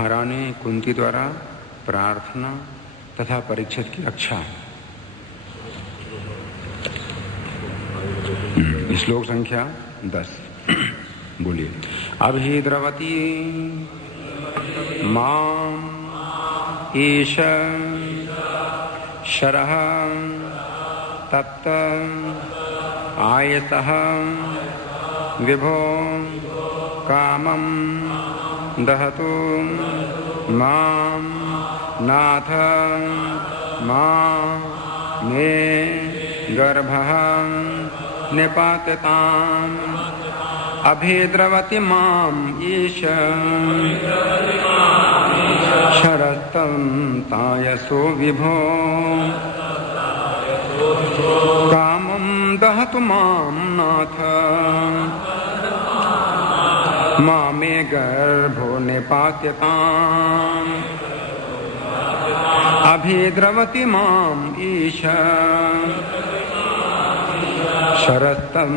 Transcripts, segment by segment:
महारानी कुंती द्वारा प्रार्थना तथा परीक्षित की रक्षा। श्लोक संख्या 10। बोलिए। अभिद्रवती मां ईश शरः तप्त आयतः विभो कामं दहतु मां नाथ मां मे गर्भः निपात्यताम् अभिद्रवति मां ईश शरस्तं तायसो विभो कामं दहतु मां नाथ मां मे गर्भो निपात्यताम् अभिद्रवति मां ईश शरस्तं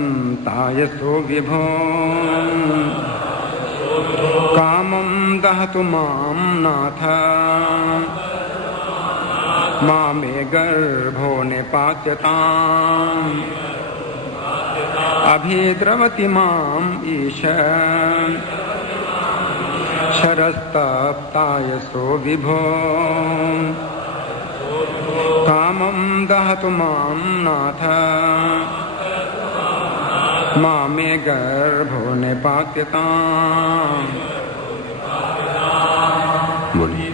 तायसो विभो कामं दहतु मां नाथ मां मे गर्भो निपात्यताम् अभिद्रवति मां ईश शरस्तप्तायसो विभो कामं दहतु मां नाथ मां मे गर्भो निपात्यताम्। बोलिए।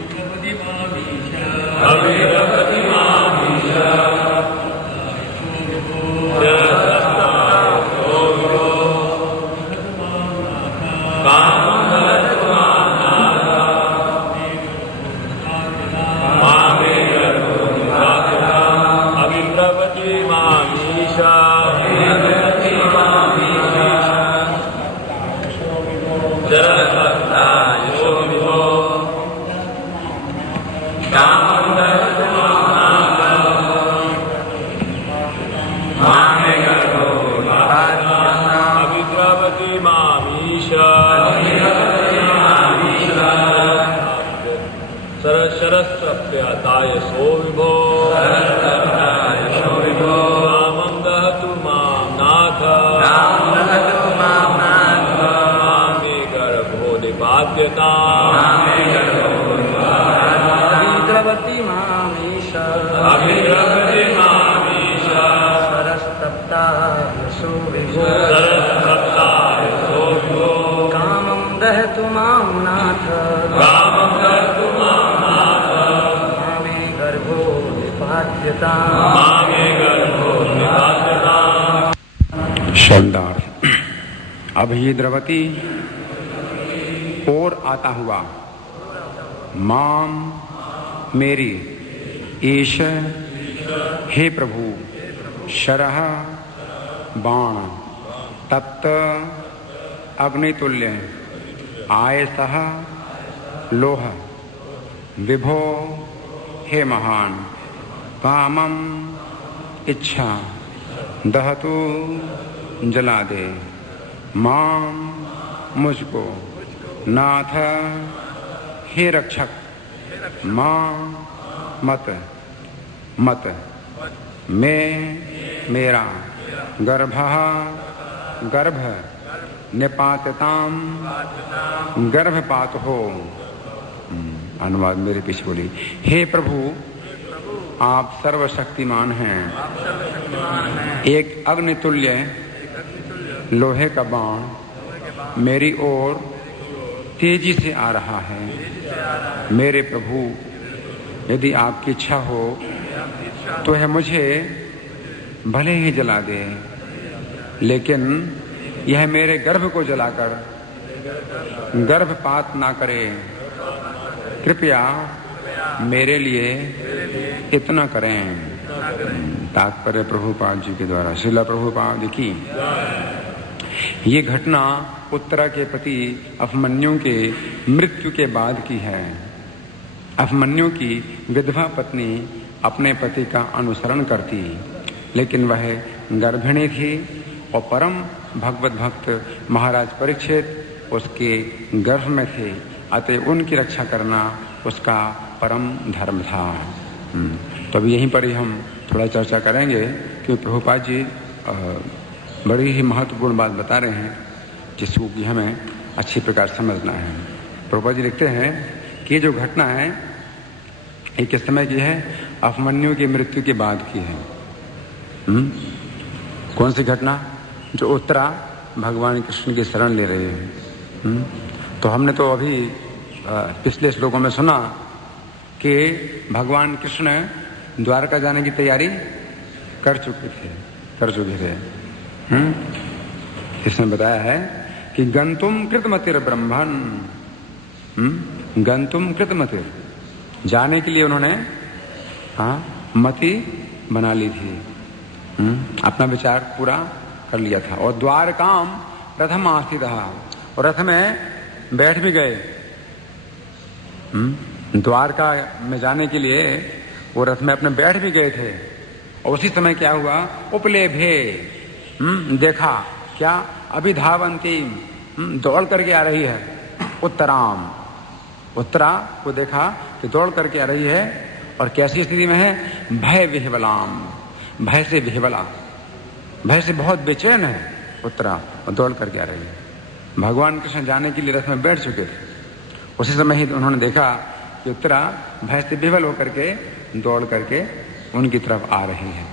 तायसो विभो कामं दहतु मां नाथ मां मे गर्भो निपात्यताम् अभिद्रवति मामीश शरस्तप्तायसो विभो कामं दहतु मां नाथ शब्दार्थ। अभिद्रवती और आता हुआ, माम मेरी, ईश हे प्रभु, शरह बाण, तप्त अग्नितुल्य, आयसः लोह, विभो हे महान, कामम इच्छा, दहतु जला दे, माम मुझको, नाथ हे रक्षक, मां मत मैं मेरा, गर्भः गर्भ, निपात्यताम गर्भपात हो। अनुवाद मेरे पीछे बोली। हे प्रभु, आप सर्वशक्तिमान हैं। एक अग्नितुल्य लोहे का बाण मेरी ओर तेजी से आ रहा है। मेरे प्रभु, यदि आपकी इच्छा हो तो है मुझे भले ही जला दे, लेकिन यह मेरे गर्भ को जलाकर गर्भपात ना करे। कृपया मेरे लिए इतना करें। तात्पर्य प्रभुपाद जी के द्वारा। श्रील प्रभुपाद की। ये घटना उत्तरा के प्रति अभिमन्यु के मृत्यु के बाद की है। अभिमन्यु की विधवा पत्नी अपने पति का अनुसरण करती, लेकिन वह गर्भिणी थी और परम भगवत भक्त महाराज परीक्षित उसके गर्भ में थे। अतः उनकी रक्षा करना उसका परम धर्म था। तो अभी यहीं पर ही हम थोड़ा चर्चा करेंगे कि प्रभुपाद जी बड़ी ही महत्वपूर्ण बात बता रहे हैं जिसको कि हमें अच्छी प्रकार समझना है। प्रभुपाद जी लिखते हैं कि ये जो घटना है ये किस समय की है? अभिमन्यु की मृत्यु के बाद की है। कौन सी घटना? जो उत्तरा भगवान कृष्ण की शरण ले रही है। तो हमने तो अभी पिछले श्लोकों में सुना कि भगवान कृष्ण द्वारका जाने की तैयारी कर चुके थे। इसमें बताया है कि गंतुम कृतमतिर ब्रह्मण, गंतुम कृतमतिर, जाने के लिए उन्होंने मति बना ली थी, अपना विचार पूरा कर लिया था। और द्वारकाम प्रथम आस्थित, और रथ में बैठ भी गए। द्वारका में जाने के लिए वो रथ में अपने बैठ भी गए थे। और उसी समय क्या हुआ? उपलेभे, देखा क्या? अभिधावंती, दौड़ करके आ रही है। उत्तराम, उत्तरा को देखा कि दौड़ करके आ रही है। और कैसी स्थिति में है? भय विह्वलाम, भय से विह्वला, भय से बहुत बेचैन है उत्तरा, और दौड़ करके आ रही है। भगवान कृष्ण जाने के लिए रथ में बैठ चुके थे। उसी समय ही उन्होंने देखा कि उत्तरा भय से विह्वल होकर के दौड़ करके उनकी तरफ आ रही है।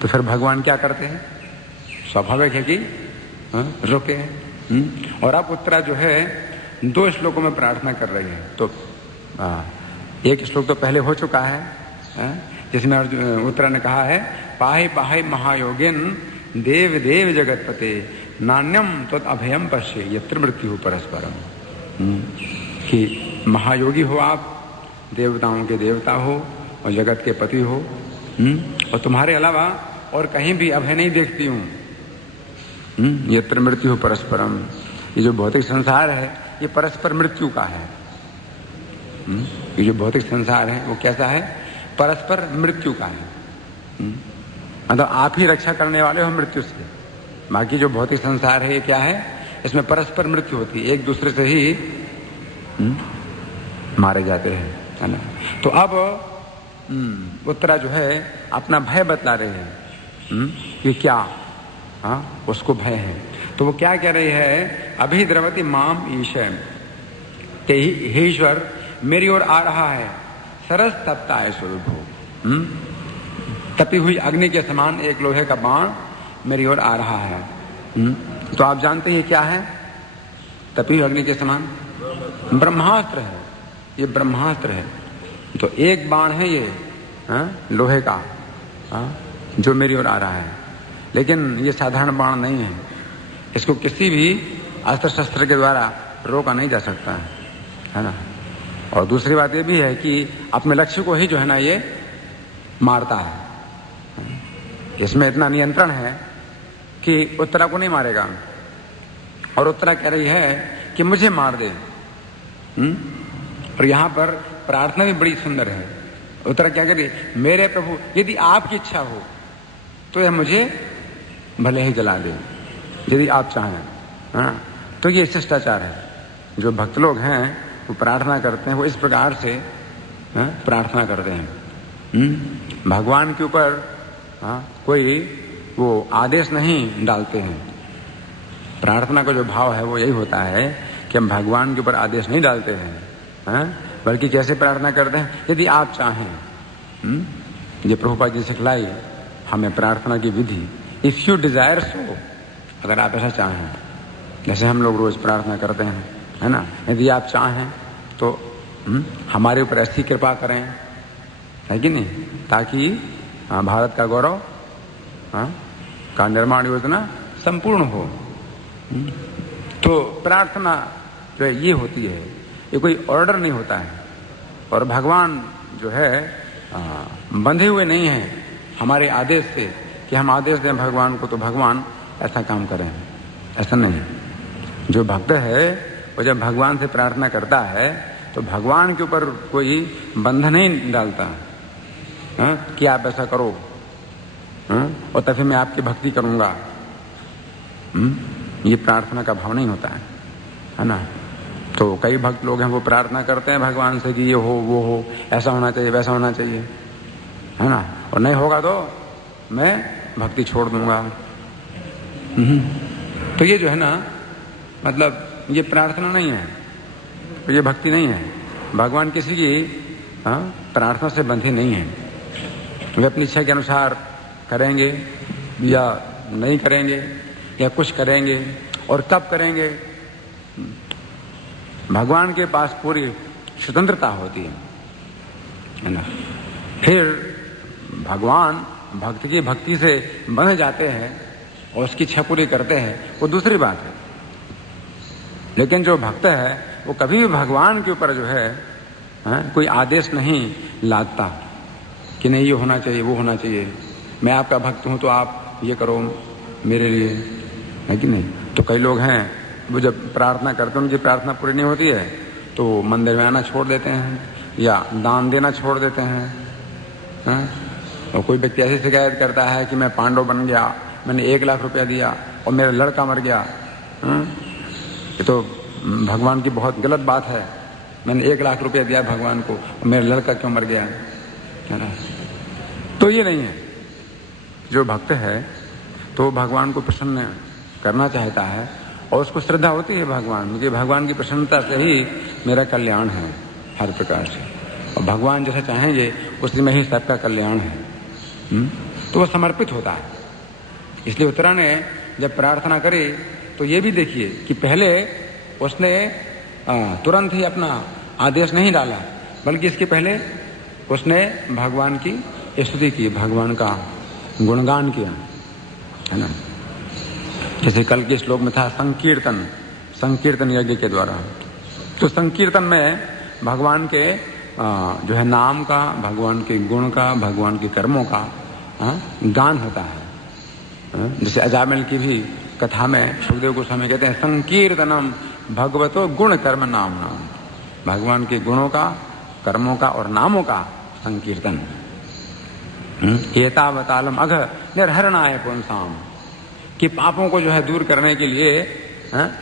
तो फिर भगवान क्या करते हैं? स्वाभाविक है कि रुके हैं। और अब उत्तरा जो है 2 श्लोकों में प्रार्थना कर रही है। तो एक श्लोक तो पहले हो चुका है, जिसमें उत्तरा ने कहा है, पाहि पाहि महायोगिन देव देव जगतपते नान्यम त्वत् अभयम पश्ये यत्र मृत्यु परस्परम। कि महायोगी हो आप, देवताओं के देवता हो और जगत के पति हो, और तुम्हारे अलावा और कहीं भी अभय नहीं देखती हूँ। यत्र मृत्यु परस्परम, ये जो भौतिक संसार है ये परस्पर मृत्यु का है। ये जो भौतिक संसार है वो कैसा है? परस्पर मृत्यु का है। मतलब आप ही रक्षा करने वाले हो मृत्यु से। बाकी जो भौतिक संसार है ये क्या है? इसमें परस्पर मृत्यु होती है, एक दूसरे से ही मारे जाते हैं, है ना। तो अब उत्तरा जो है अपना भय बतला रहे हैं कि क्या उसको भय है। तो वो क्या कह रही है? अभी द्रवती माम ईशय, हे ईश्वर मेरी ओर आ रहा है सरस तपता है स्वरूप, तपी हुई अग्नि के समान एक लोहे का बाण मेरी ओर आ रहा है। तो आप जानते हैं क्या है? तपी हुई अग्नि के समान ब्रह्मास्त्र है। ये ब्रह्मास्त्र है। तो एक बाण है ये लोहे का, जो मेरी ओर आ रहा है। लेकिन ये साधारण बाण नहीं है, इसको किसी भी अस्त्र शस्त्र के द्वारा रोका नहीं जा सकता है ना। और दूसरी बात ये भी है कि अपने लक्ष्य को ही जो है ना ये मारता है। इसमें इतना नियंत्रण है कि उत्तरा को नहीं मारेगा। और उत्तरा कह रही है कि मुझे मार दे। और यहाँ पर प्रार्थना भी बड़ी सुंदर है। उत्तरा क्या कह रही है? मेरे प्रभु यदि आपकी इच्छा हो तो यह मुझे भले ही जला दे, यदि आप चाहें। तो ये शिष्टाचार है। जो भक्त लोग हैं वो प्रार्थना करते हैं, वो इस प्रकार से प्रार्थना करते हैं। भगवान के ऊपर कोई वो आदेश नहीं डालते हैं। प्रार्थना का जो भाव है वो यही होता है कि हम भगवान के ऊपर आदेश नहीं डालते हैं, बल्कि कैसे प्रार्थना करते हैं? यदि आप चाहें। ये प्रभुपाद जी सिखलाई हमें प्रार्थना की विधि। इफ यू डिजायर सो, अगर आप ऐसा चाहें, जैसे हम लोग रोज प्रार्थना करते हैं, है ना। यदि आप चाहें तो हमारे ऊपर ऐसी कृपा करें, है कि नहीं, ताकि भारत का गौरव का निर्माण योजना संपूर्ण हो। तो प्रार्थना जो है ये होती है, ये कोई ऑर्डर नहीं होता है। और भगवान जो है बंधे हुए नहीं हैं हमारे आदेश से कि हम आदेश दें भगवान को तो भगवान ऐसा काम करें, ऐसा नहीं। जो भक्त है वो जब भगवान से प्रार्थना करता है तो भगवान के ऊपर कोई बंधन नहीं डालता कि आप ऐसा करो और तभी मैं आपकी भक्ति करूंगा। ये प्रार्थना का भाव नहीं होता है ना। तो कई भक्त लोग हैं वो प्रार्थना करते हैं भगवान से कि ये हो वो हो, ऐसा होना चाहिए वैसा होना चाहिए, है ना, और नहीं होगा तो मैं भक्ति छोड़ दूंगा। तो ये जो है ना, मतलब ये प्रार्थना नहीं है, ये भक्ति नहीं है। भगवान किसी की प्रार्थना से बंधे नहीं है। वे अपनी इच्छा के अनुसार करेंगे या नहीं करेंगे या कुछ करेंगे और कब करेंगे, भगवान के पास पूरी स्वतंत्रता होती है ना। फिर भगवान भक्त की भक्ति से बंध जाते हैं और उसकी इच्छा पूरी करते हैं, वो दूसरी बात है। लेकिन जो भक्त है वो कभी भी भगवान के ऊपर जो है कोई आदेश नहीं लादता कि नहीं ये होना चाहिए वो होना चाहिए, मैं आपका भक्त हूं तो आप ये करो मेरे लिए, है कि नहीं। तो कई लोग हैं वो जब प्रार्थना करते हैं उनकी प्रार्थना पूरी नहीं होती है तो मंदिर में आना छोड़ देते हैं या दान देना छोड़ देते हैं। और कोई व्यक्ति ऐसी शिकायत करता है कि मैं पांडव बन गया, मैंने 1 लाख रुपया दिया और मेरा लड़का मर गया। ये तो भगवान की बहुत गलत बात है, मैंने 1 लाख रुपया दिया भगवान को और मेरा लड़का क्यों मर गया, है ना। तो ये नहीं है। जो भक्त है तो भगवान को प्रसन्न करना चाहता है और उसको श्रद्धा होती है भगवान कि भगवान की प्रसन्नता से ही मेरा कल्याण है हर प्रकार से, और भगवान जैसा चाहेंगे उसी में ही सबका कल्याण है। तो वो समर्पित होता है। इसलिए उत्तरा ने जब प्रार्थना करी तो ये भी देखिए कि पहले उसने तुरंत ही अपना आदेश नहीं डाला, बल्कि इसके पहले उसने भगवान की स्तुति की, भगवान का गुणगान किया, है ना। जैसे कल के श्लोक में था संकीर्तन यज्ञ के द्वारा। तो संकीर्तन में भगवान के जो है नाम का, भगवान के गुण का, भगवान के कर्मों का गान होता है। जैसे अजामिल की भी कथा में सुखदेव गोस्वामी कहते हैं संकीर्तनम भगवतो गुण कर्म नाम नाम, भगवान के गुणों का, कर्मों का और नामों का संकीर्तन। एतावतालम अघ निर्हरणाय पुंसाम, कि पापों को जो है दूर करने के लिए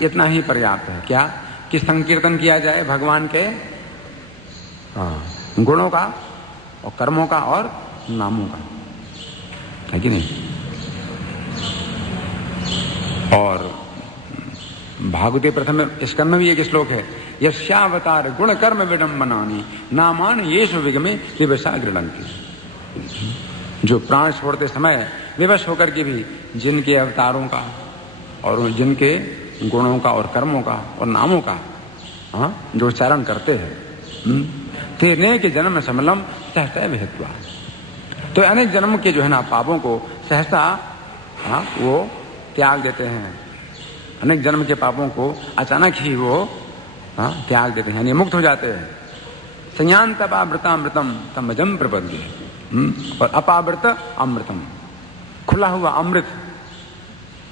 इतना ही पर्याप्त है। क्या कि संकीर्तन किया जाए भगवान के गुणों का और कर्मों का और नामों का, है कि नहीं। और भागवते प्रथम स्कंद में भी एक श्लोक है, यस्यावतार गुण कर्म विडंबनानि नामान येषु विगमे विवशा गृह्णन्ति। जो प्राण छोड़ते समय विवश होकर के भी जिनके अवतारों का और जिनके गुणों का और कर्मों का और नामों का जो उच्चारण करते हैं, तेने के जन्म समलम सहसा विहित्वा, तो अनेक जन्म के जो है ना पापों को सहसा वो त्याग देते हैं। अनेक जन्म के पापों को अचानक ही वो त्याग देते हैं, यानी मुक्त हो जाते हैं। संयान्तपावृतामृतम तमजम प्रपद्ये, और अपावृत अमृतम, खुला हुआ अमृत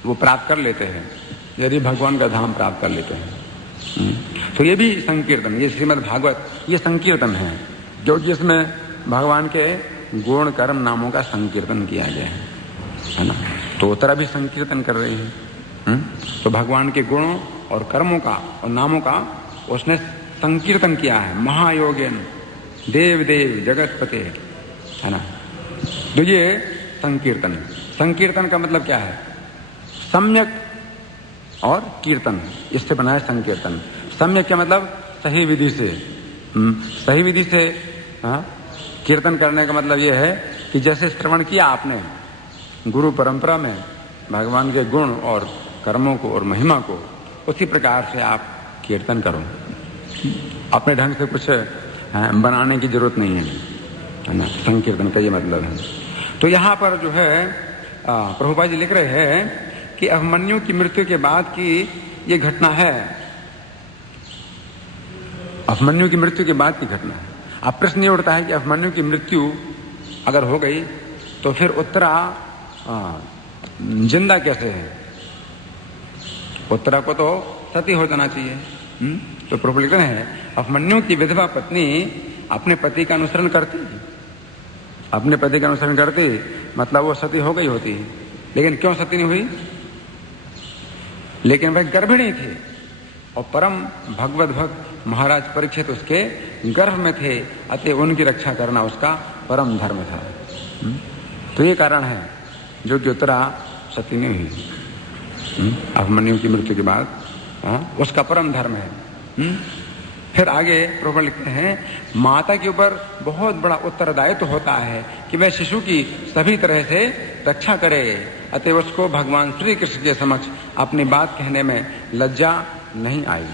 वो प्राप्त कर लेते हैं यदि भगवान का धाम प्राप्त कर लेते हैं। तो ये भी संकीर्तन, ये श्रीमद् भागवत ये संकीर्तन है, जो कि इसमें भगवान के गुण कर्म नामों का संकीर्तन किया गया है ना। तो उत्तरा भी संकीर्तन कर रही है। तो भगवान के गुणों और कर्मों का और नामों का उसने संकीर्तन किया है। महायोगेन देव देव जगतपते, है ना। तो ये संकीर्तन का मतलब क्या है, सम्यक और कीर्तन, इससे बना है संकीर्तन। सम्यक क्या मतलब सही विधि से, सही विधि से कीर्तन करने का मतलब ये है कि जैसे श्रवण किया आपने गुरु परंपरा में भगवान के गुण और कर्मों को और महिमा को, उसी प्रकार से आप कीर्तन करो। अपने ढंग से कुछ बनाने की जरूरत नहीं है ना। संकीर्तन का ये मतलब है। तो यहाँ पर जो है प्रभुपाद जी लिख रहे हैं कि अभिमन्यु की मृत्यु के बाद की ये घटना है, अभिमन्यु की मृत्यु के बाद की घटना है। अब प्रश्न ये उठता है कि अभिमन्यु की मृत्यु अगर हो गई तो फिर उत्तरा जिंदा कैसे है। उत्तरा को तो सती हो जाना चाहिए। तो प्रभु लिखते हैं अभिमन्यु की विधवा पत्नी अपने पति का अनुसरण करती, अपने पति का अनुसरण करती मतलब वो सती हो गई होती है। लेकिन क्यों सती नहीं हुई, लेकिन वह गर्भिणी थी, और परम भगवत भक्त महाराज परीक्षित उसके गर्भ में थे, अतः उनकी रक्षा करना उसका परम धर्म था। तो ये कारण है जो कि उत्तरा सती नहीं हुई अभिमन्यु की मृत्यु के बाद, उसका परम धर्म है। फिर आगे प्रभु लिखते हैं माता के ऊपर बहुत बड़ा उत्तरदायित्व होता है कि वह शिशु की सभी तरह से रक्षा करे, अतः उसको भगवान श्री कृष्ण के समक्ष अपनी बात कहने में लज्जा नहीं आई।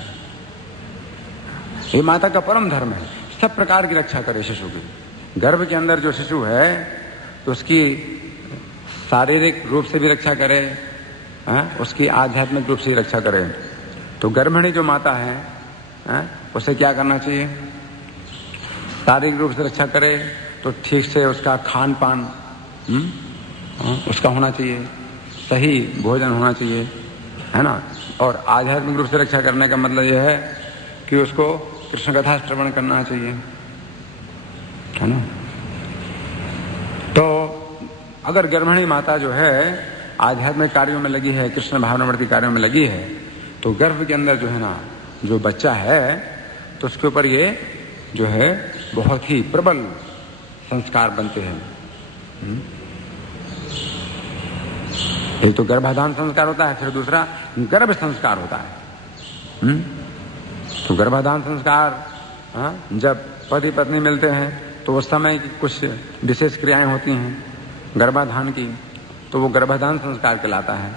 ये माता का परम धर्म है, सब प्रकार की रक्षा करे शिशु की। गर्भ के अंदर जो शिशु है तो उसकी शारीरिक रूप से भी रक्षा करे, उसकी आध्यात्मिक रूप से रक्षा करे। तो गर्भिणी जो माता है उसे क्या करना चाहिए? शारीरिक रूप से रक्षा करे तो ठीक से उसका खान पान उसका होना चाहिए, सही भोजन होना चाहिए, है ना। और आध्यात्मिक रूप से रक्षा करने का मतलब यह है कि उसको कृष्ण कथा श्रवण करना चाहिए, है ना। तो अगर गर्भिणी माता जो है आध्यात्मिक कार्यों में लगी है, कृष्ण भावनावर्ती कार्यों में लगी है, तो गर्भ के अंदर जो है ना जो बच्चा है तो उसके ऊपर ये जो है बहुत ही प्रबल संस्कार बनते हैं। एक तो गर्भाधान संस्कार होता है, फिर दूसरा गर्भ संस्कार होता है। तो गर्भाधान संस्कार जब पति पत्नी मिलते हैं तो उस समय की कुछ विशेष क्रियाएं होती हैं गर्भाधान की, तो वो गर्भाधान संस्कार कहलाता है।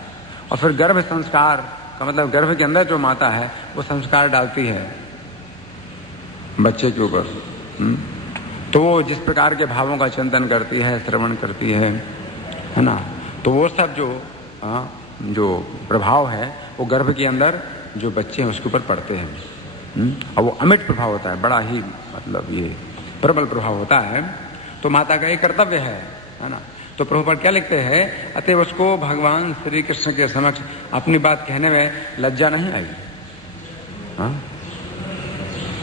और फिर गर्भ संस्कार का मतलब गर्भ के अंदर जो माता है वो संस्कार डालती है बच्चे के ऊपर। तो वो जिस प्रकार के भावों का चिंतन करती है, श्रवण करती है ना, तो वो सब जो प्रभाव है वो गर्भ के अंदर जो बच्चे हैं उसके ऊपर पड़ते हैं। और वो अमिट प्रभाव होता है, बड़ा ही मतलब ये प्रबल प्रभाव होता है। तो माता का एक कर्तव्य है ना। तो प्रभुपाद क्या लिखते हैं, अतः उसको भगवान श्री कृष्ण के समक्ष अपनी बात कहने में लज्जा नहीं आई।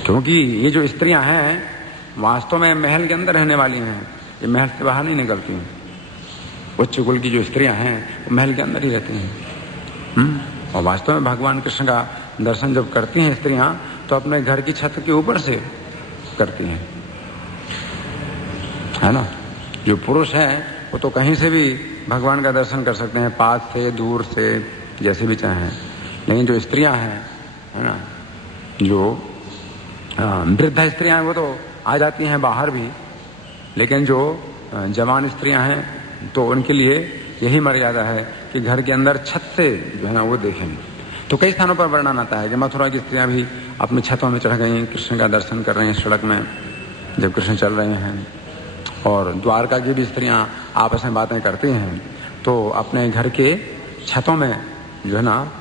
क्योंकि ये जो स्त्रियां हैं वास्तव में महल के अंदर रहने वाली हैं, ये महल से बाहर नहीं निकलती हैं। उच्च कुल की जो स्त्रियां हैं वो महल के अंदर ही रहती हैं। और वास्तव में भगवान कृष्ण का दर्शन जब करती हैं स्त्रियां तो अपने घर की छत के ऊपर से करती हैं, है ना। जो पुरुष हैं वो तो कहीं से भी भगवान का दर्शन कर सकते हैं, पास से, दूर से, जैसे भी चाहें। लेकिन जो स्त्रियां हैं, है ना, जो वृद्ध स्त्रियां हैं वो तो आ जाती हैं बाहर भी, लेकिन जो जवान स्त्रियां हैं तो उनके लिए यही मर्यादा है कि घर के अंदर छत से जो है ना वो देखें। तो कई स्थानों पर वर्णन आता है कि मथुरा की स्त्रियां भी अपनी छतों में चढ़ गई, कृष्ण का दर्शन कर रही हैं सड़क में जब कृष्ण चल रहे हैं। और द्वारका की भी स्त्रियां आपस में बातें करती हैं, तो अपने घर के छतों में जो है ना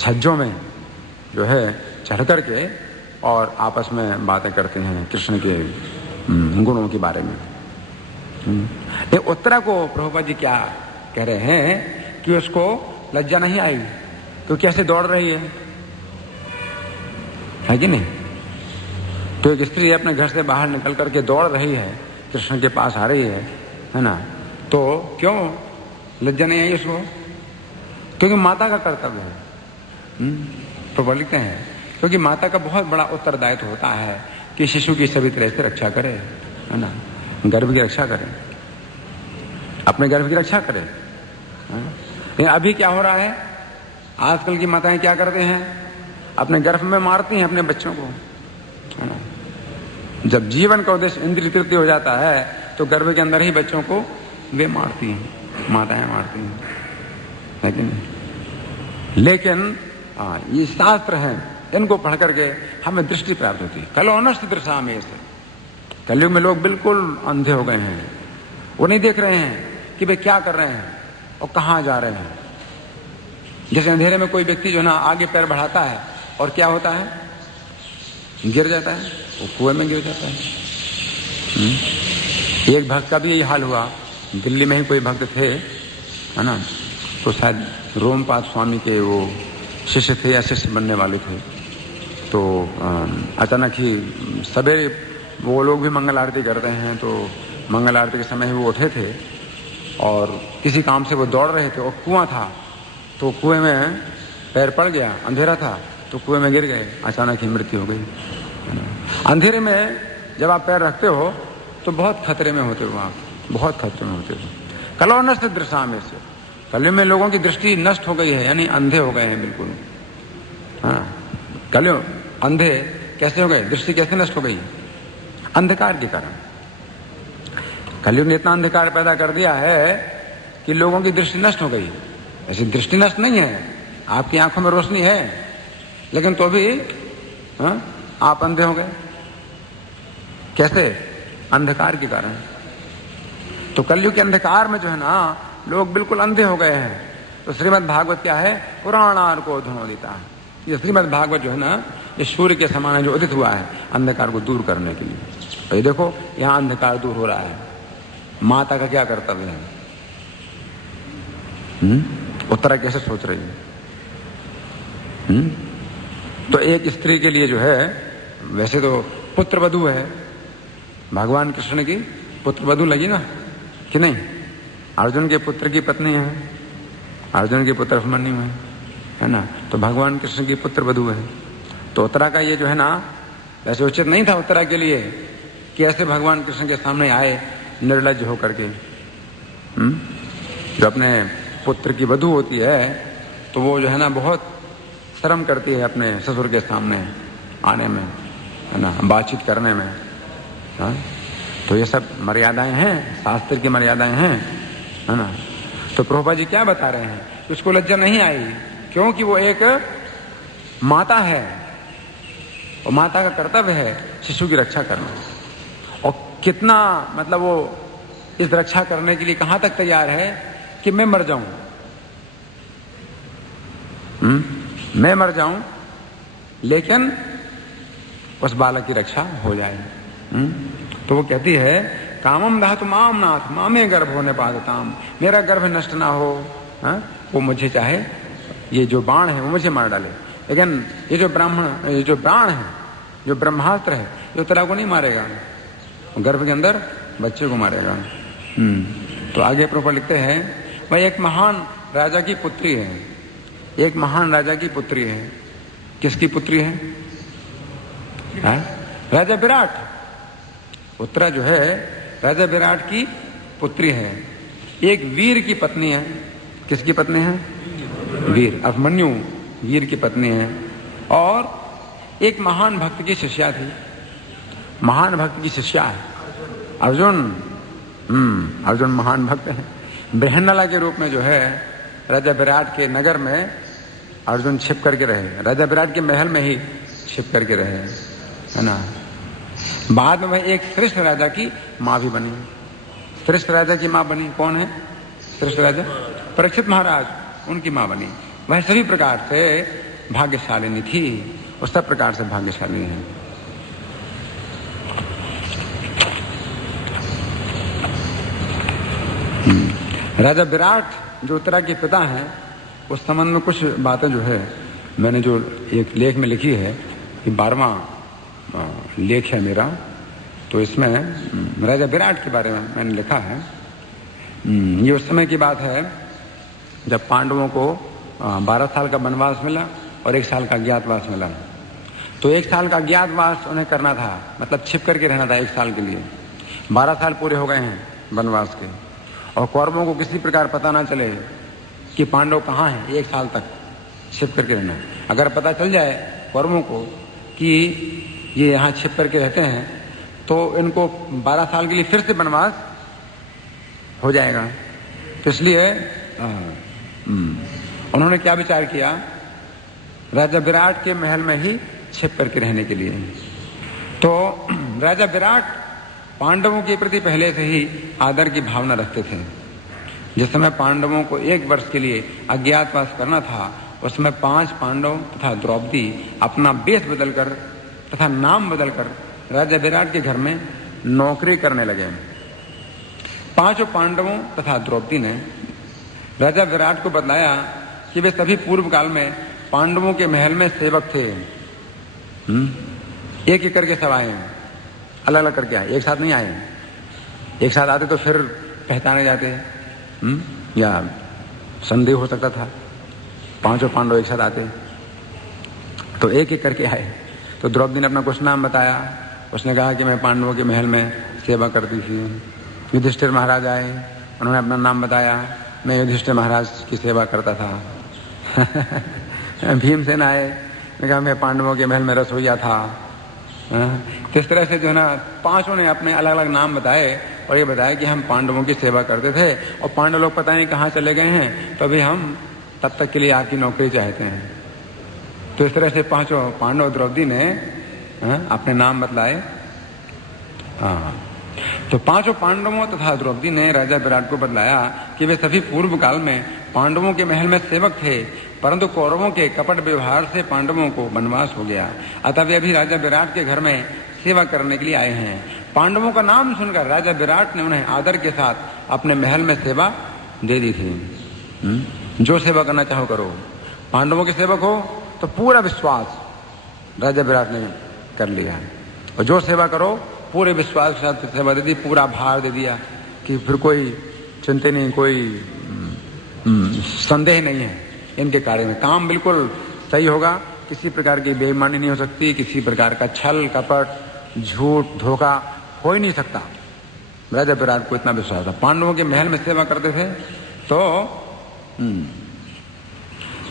छज्जों में जो है चढ़ कर के और आपस में बातें करते हैं कृष्ण के गुणों के बारे में। ये उत्तरा को प्रभुपाद जी क्या कह रहे हैं कि उसको लज्जा नहीं आई तो कैसे दौड़ रही है कि नहीं। तो एक स्त्री अपने घर से बाहर निकल करके दौड़ रही है, कृष्ण के पास आ रही है ना, तो क्यों लज्जा नहीं आई उसको? क्योंकि माता का कर्तव्य है। तो बोलते हैं क्योंकि माता का बहुत बड़ा उत्तरदायित्व होता है कि शिशु की सभी तरह से रक्षा करे, है ना, गर्भ की रक्षा करे, अपने गर्भ की रक्षा करे। लेकिन अभी क्या हो रहा है, आजकल की माताएं क्या करते हैं, अपने गर्भ में मारती हैं अपने बच्चों को, है ना। जब जीवन का उद्देश्य इंद्रिय तृप्ति हो जाता है तो गर्भ के अंदर ही बच्चों को वे मारती हैं, माताएं मारती हैं। लेकिन ये शास्त्र हैं, इनको पढ़ करके हमें दृष्टि प्राप्त होती है। कलोनस्त दृशा में से कलयुग में लोग बिल्कुल अंधे हो गए हैं, वो नहीं देख रहे हैं कि वे क्या कर रहे हैं और कहाँ जा रहे हैं। जैसे अंधेरे में कोई व्यक्ति जो ना आगे पैर बढ़ाता है और क्या होता है, गिर जाता है, वो कुएं में गिर जाता है। एक भक्त का भी यही हाल हुआ, दिल्ली में ही कोई भक्त थे, है ना, तो शायद रोमपाद स्वामी के वो शिष्य थे या शिष्य बनने वाले थे। तो अचानक ही सवेरे वो लोग भी मंगल आरती करते हैं, तो मंगल आरती के समय ही वो उठे थे और किसी काम से वो दौड़ रहे थे और कुआं था, तो कुएं में पैर पड़ गया, अंधेरा था, तो कुएं में गिर गए, अचानक ही मृत्यु हो गई। अंधेरे में जब आप पैर रखते हो तो बहुत खतरे में होते हो, आप बहुत खतरे में होते हो। कलो नष्ट दृशा में से, कलयुग में लोगों की दृष्टि नष्ट हो गई है, यानी अंधे हो गए हैं बिल्कुल। हाँ, कलयुग अंधे कैसे हो गए, दृष्टि कैसे नष्ट हो गई? अंधकार के कारण। कलयुग ने इतना अंधकार पैदा कर दिया है कि लोगों की दृष्टि नष्ट हो गई। ऐसी दृष्टि नष्ट नहीं है, आपकी आंखों में रोशनी है, लेकिन तो भी आप अंधे हो गए। कैसे? अंधकार के कारण। तो कलयुग के अंधकार में जो है ना, लोग बिल्कुल अंधे हो गए हैं। तो श्रीमद् भागवत क्या है? पुराणार को धनोदिता है। ये श्रीमद् भागवत जो है ना, ये सूर्य के समान है जो उदित हुआ है अंधकार को दूर करने के लिए। तो ये देखो, यहाँ अंधकार दूर हो रहा है। माता का क्या कर्तव्य है? उत्तरा कैसे सोच रही है? तो एक स्त्री के लिए जो है, वैसे तो पुत्र वधू है, भगवान कृष्ण की पुत्र वधू लगी ना कि नहीं? अर्जुन के पुत्र की पत्नी है, अर्जुन के पुत्र अभिमन्यु है ना? तो भगवान कृष्ण की पुत्र वधू है। तो उत्तरा का ये जो है ना, वैसे उचित नहीं था उत्तरा के लिए कि ऐसे भगवान कृष्ण के सामने आए निर्लज्ज होकर के। जो अपने पुत्र की वधू होती है तो वो जो है ना बहुत शर्म करती है अपने ससुर के सामने आने में, है ना, बातचीत करने में। हाँ? तो ये सब मर्यादाएं हैं, शास्त्र की मर्यादाएं हैं, है ना? तो प्रभुपाद जी क्या बता रहे हैं? उसको लज्जा नहीं आई, क्योंकि वो एक माता है और माता का कर्तव्य है शिशु की रक्षा करना। और कितना मतलब वो इस रक्षा करने के लिए कहां तक तैयार है कि मैं मर जाऊं, मैं मर जाऊं, लेकिन उस बालक की रक्षा हो जाए। तो वो कहती है, कामम धातु माम नाथ मामे गर्भ होने पादताम, मेरा गर्भ नष्ट ना हो। वो मुझे चाहे, ये जो बाण है वो मुझे मार डाले, लेकिन ये जो ब्राह्मण, ये जो प्राण है, जो ब्रह्मास्त्र है, ये उत्तरा को नहीं मारेगा, गर्भ के अंदर बच्चे को मारेगा। तो आगे प्रभुपाद लिखते हैं, वह एक महान राजा की पुत्री है, एक महान राजा की पुत्री है। किसकी पुत्री है? राजा विराट। उत्तरा जो है राजा विराट की पुत्री है, एक वीर की पत्नी है। किसकी पत्नी है? वीर, अभिमन्यु वीर की पत्नी है। और एक महान भक्त की शिष्या थी, महान भक्त की शिष्या है अर्जुन। अर्जुन महान भक्त है। बृहन्नला के रूप में जो है राजा विराट के नगर में अर्जुन छिप करके रहे, राजा विराट के महल में ही छिप करके रहे, है ना। बाद में वह एक श्रेष्ठ राजा की माँ भी बनी। श्रेष्ठ राजा की माँ बनी, कौन है श्रेष्ठ राजा? परीक्षित महाराज, उनकी माँ बनी। वह सभी प्रकार से भाग्यशालिनी थी और सब प्रकार से भाग्यशाली है। राजा विराट जो उत्तरा के पिता हैं, उस संबंध में कुछ बातें जो है मैंने जो एक लेख में लिखी है, कि 12वां लेख है मेरा, तो इसमें राजा विराट के बारे में मैंने लिखा है। ये उस समय की बात है जब पांडवों को 12 साल का वनवास मिला और 1 साल का अज्ञातवास मिला। तो 1 साल का अज्ञातवास उन्हें करना था, मतलब छिप करके रहना था 1 साल के लिए। 12 साल पूरे हो गए हैं वनवास के, और कौरवों को किसी प्रकार पता ना चले कि पांडव कहाँ हैं। 1 साल तक छिप करके रहना। अगर पता चल जाए कौरवों को कि ये यहाँ छिप करके रहते हैं, तो इनको 12 साल के लिए फिर से वनवास हो जाएगा। तो इसलिए उन्होंने क्या विचार किया, राजा विराट के महल में ही छिप करके रहने के लिए। तो राजा विराट पांडवों के प्रति पहले से ही आदर की भावना रखते थे। जिस समय पांडवों को 1 वर्ष के लिए अज्ञातवास करना था, उस समय 5 पांडव तथा द्रौपदी अपना वेश बदलकर तथा नाम बदलकर राजा विराट के घर में नौकरी करने लगे। 5 पांडवों तथा द्रौपदी ने राजा विराट को बतलाया कि वे सभी पूर्व काल में पांडवों के महल में सेवक थे। एक एक करके सब आए, अलग अलग करके आए, एक साथ नहीं आए। एक साथ आते तो फिर पहचाने जाते, या संदेह हो सकता था। 5 पांडव एक साथ आते, तो एक एक करके आए। तो द्रौपदी ने अपना कुछ नाम बताया। उसने कहा कि मैं पांडवों के महल में सेवा करती थी। युधिष्ठिर महाराज आए, उन्होंने अपना नाम बताया, मैं युधिष्ठिर महाराज की सेवा करता था। भीमसेन आए, ने कहा मैं पांडवों के महल में रसोइया था। तो इस तरह से जो है ना, पांचों ने अपने अलग अलग नाम बताए और ये बताया कि हम पांडवों की सेवा करते थे और पांडव लोग पता नहीं कहाँ चले गए हैं, तो अभी हम तब तक के लिए आपकी नौकरी चाहते हैं। तो इस तरह से पांचों पांडव द्रौपदी ने अपने नाम बतलाए। हाँ, तो पांचों पांडवों तथा द्रौपदी ने राजा विराट को बतलाया कि वे सभी पूर्व काल में पांडवों के महल में सेवक थे, परंतु कौरवों के कपट व्यवहार से पांडवों को वनवास हो गया, अतः वे अभी राजा विराट के घर में सेवा करने के लिए आए हैं। पांडवों का नाम सुनकर राजा विराट ने उन्हें आदर के साथ अपने महल में सेवा दे दी थी। जो सेवा करना चाहो करो, पांडवों के सेवक हो तो पूरा विश्वास राजा विराट ने कर लिया, और जो सेवा करो पूरे विश्वास के साथ सेवा दे दी, पूरा भार दे दिया कि फिर कोई चिंता नहीं, कोई संदेह नहीं है इनके कार्य में, काम बिल्कुल सही होगा, किसी प्रकार की बेईमानी नहीं हो सकती, किसी प्रकार का छल कपट झूठ धोखा हो ही नहीं सकता। राजा विराट को इतना विश्वास था। पांडवों के महल में सेवा करते थे। तो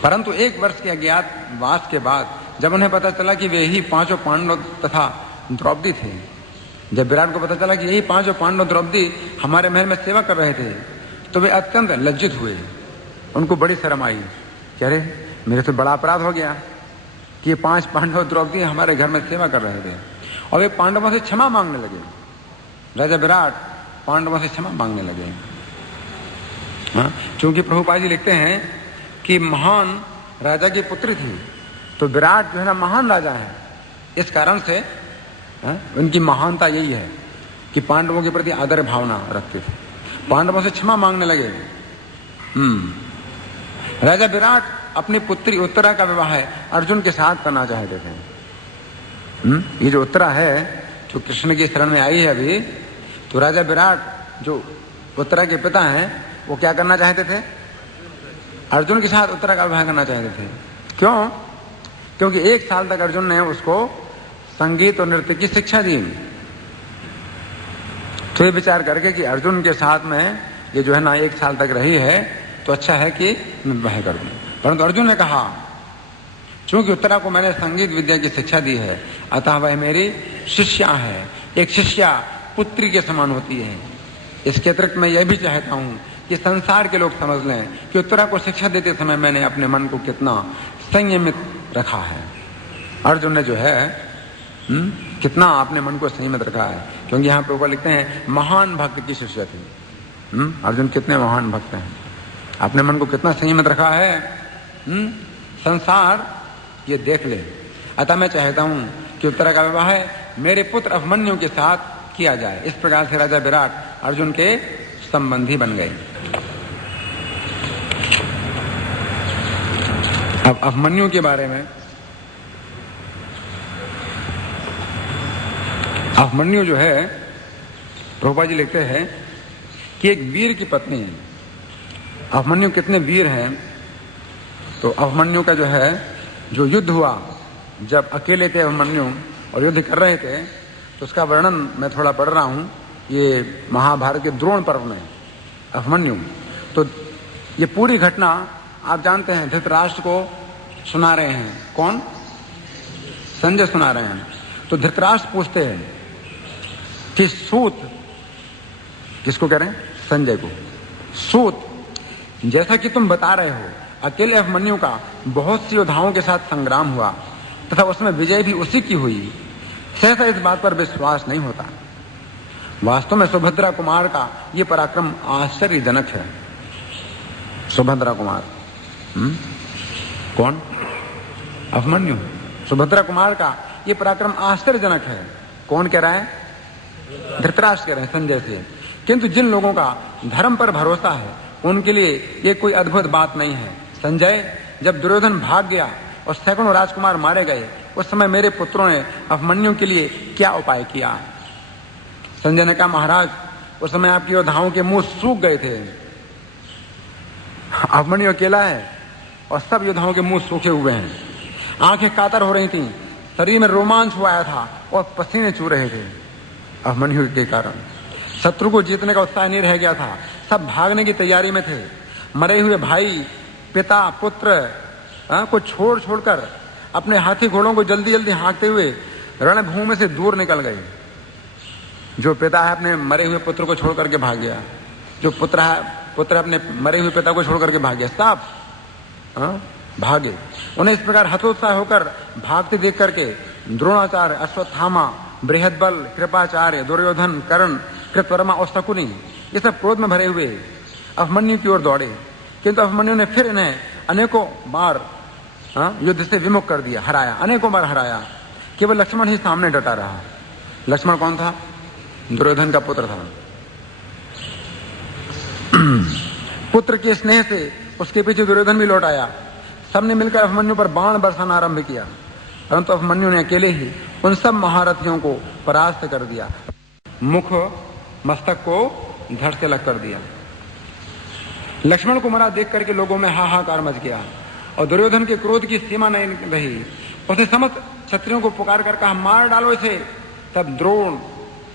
परंतु 1 वर्ष के अज्ञातवास के बाद जब उन्हें पता चला कि वे ही पांचों पांडव तथा द्रौपदी थे, जब विराट को पता चला कि यही पांचों पांडव द्रौपदी हमारे महल में सेवा कर रहे थे, तो वे अत्यंत लज्जित हुए। उनको बड़ी शर्म आई कि अरे मेरे तो बड़ा अपराध हो गया कि ये 5 पांडव द्रौपदी हमारे घर में सेवा कर रहे थे। और वे पांडवों से क्षमा मांगने लगे। राजा विराट पांडवों से क्षमा मांगने लगे। हाँ, क्योंकि प्रभुपाद जी लिखते हैं कि महान राजा की पुत्री थी, तो विराट जो है ना महान राजा है। इस कारण से उनकी महानता यही है कि पांडवों के प्रति आदर भावना रखते थे। पांडवों से क्षमा मांगने लगे। राजा विराट अपनी पुत्री उत्तरा का विवाह अर्जुन के साथ करना चाहते थे। ये जो उत्तरा है जो कृष्ण की शरण में आई है अभी, तो राजा विराट जो उत्तरा के पिता हैं वो क्या करना चाहते थे? अर्जुन के साथ उत्तरा का विवाह करना चाहते थे। क्यों? क्योंकि 1 साल तक अर्जुन ने उसको संगीत और नृत्य की शिक्षा दी। तो ये विचार करके कि अर्जुन के साथ में ये जो है ना 1 साल तक रही है, तो अच्छा है कि मैं विवाह कर दूं। परंतु अर्जुन ने कहा क्योंकि उत्तरा को मैंने संगीत विद्या की शिक्षा दी है, अतः वह मेरी शिष्या है। एक शिष्या पुत्री के समान होती है। इसके अतिरिक्त मैं यह भी चाहता हूं कि संसार के लोग समझ लें कि उत्तरा को शिक्षा देते समय मैंने अपने मन को कितना संयमित रखा है। अर्जुन ने जो है कितना अपने मन को संयमित रखा है, क्योंकि यहाँ प्रभुपाद लिखते हैं महान भक्त की शिष्या थी। अर्जुन कितने महान भक्त हैं, अपने मन को कितना संयमित रखा है। संसार ये देख ले। अतः मैं चाहता हूं कि उत्तरा का विवाह मेरे पुत्र अभिमन्यु के साथ किया जाए। इस प्रकार से राजा विराट अर्जुन के संबंधी बन गए। अब अभिमन्यु के बारे में, अभिमन्यु जो है प्रभुपाद जी लिखते हैं कि एक वीर की पत्नी है। अभिमन्यु कितने वीर हैं, तो अभिमन्यु का जो है जो युद्ध हुआ, जब अकेले थे अभिमन्यु और युद्ध कर रहे थे, तो उसका वर्णन मैं थोड़ा पढ़ रहा हूं। ये महाभारत के द्रोण पर्व में अभिमन्यु, तो ये पूरी घटना आप जानते हैं धृतराष्ट्र को सुना रहे हैं। कौन? संजय सुना रहे हैं। तो धृतराष्ट्र पूछते हैं कि सूत, किसको कह रहे हैं? संजय को। सूत, जैसा कि तुम बता रहे हो अकेले अभिमन्यु का बहुत सी योद्धाओं के साथ संग्राम हुआ तथा उसमें विजय भी उसी की हुई, सहसा इस बात पर विश्वास नहीं होता। वास्तव में सुभद्रा कुमार का यह पराक्रम आश्चर्यजनक है। सुभद्रा कुमार कौन? अभिमन्यु। सुभद्रा कुमार का यह पराक्रम आश्चर्यजनक है। कौन कह रहा है? धृतराष्ट्र कह रहे हैं संजय से। किंतु जिन लोगों का धर्म पर भरोसा है उनके लिए यह कोई अद्भुत बात नहीं है। संजय, जब दुर्योधन भाग गया और सैकड़ों राजकुमार मारे गए, उस समय मेरे पुत्रों ने अभिमन्यु के लिए क्या उपाय किया? संजय ने कहा, महाराज उस समय आपके योद्धाओं के मुंह सूख गए थे। अभिमन्यु अकेला है और सब योद्धाओं के मुंह सूखे हुए हैं। आंखें कातर हो रही थीं, शरीर में रोमांच हुआ था और पसीने चू रहे थे अभिमन्यु के कारण। शत्रु को जीतने का उत्साह नहीं रह गया था, सब भागने की तैयारी में थे। मरे हुए भाई, पिता, पुत्र को छोड़कर अपने हाथी घोड़ों को जल्दी जल्दी हाँकते हुए रणभूमि से दूर निकल गए। जो पिता है अपने मरे हुए पुत्र को छोड़ करके भाग गया, जो पुत्र है अपने मरे हुए पिता को छोड़ करके भाग गया, सब भागे। उन्हें इस प्रकार हतोत्साह होकर भागते देख करके द्रोणाचार्य, अश्वत्थामा, बृहद्बल, कृपाचार्य, दुर्योधन, कर्ण, कृतवर्मा और शकुनी ये सब क्रोध में भरे हुए अभिमन्यु की ओर दौड़े, किंतु अभिमन्यु ने फिर इन्हें अनेकों बार युद्ध से विमुख कर दिया, हराया, अनेकों बार हराया। केवल लक्ष्मण ही सामने डटा रहा। लक्ष्मण कौन था? दुर्योधन का पुत्र था। पुत्र के स्नेह से उसके पीछे दुर्योधन भी लौट आया। सबने मिलकर अभिमन्यु पर बाण बरसाना आरंभ किया, परंतु अभिमन्यु ने अकेले ही उन सब महारथियों को परास्त कर दिया, मुख मस्तक को धड़ से अलग कर दिया। लक्ष्मण को मरा देख करके लोगों में हाहाकार मच गया और दुर्योधन के क्रोध की सीमा नहीं रही। उसने समस्त क्षत्रियों को पुकार कर कहा, मार डालो इसे। तब द्रोण,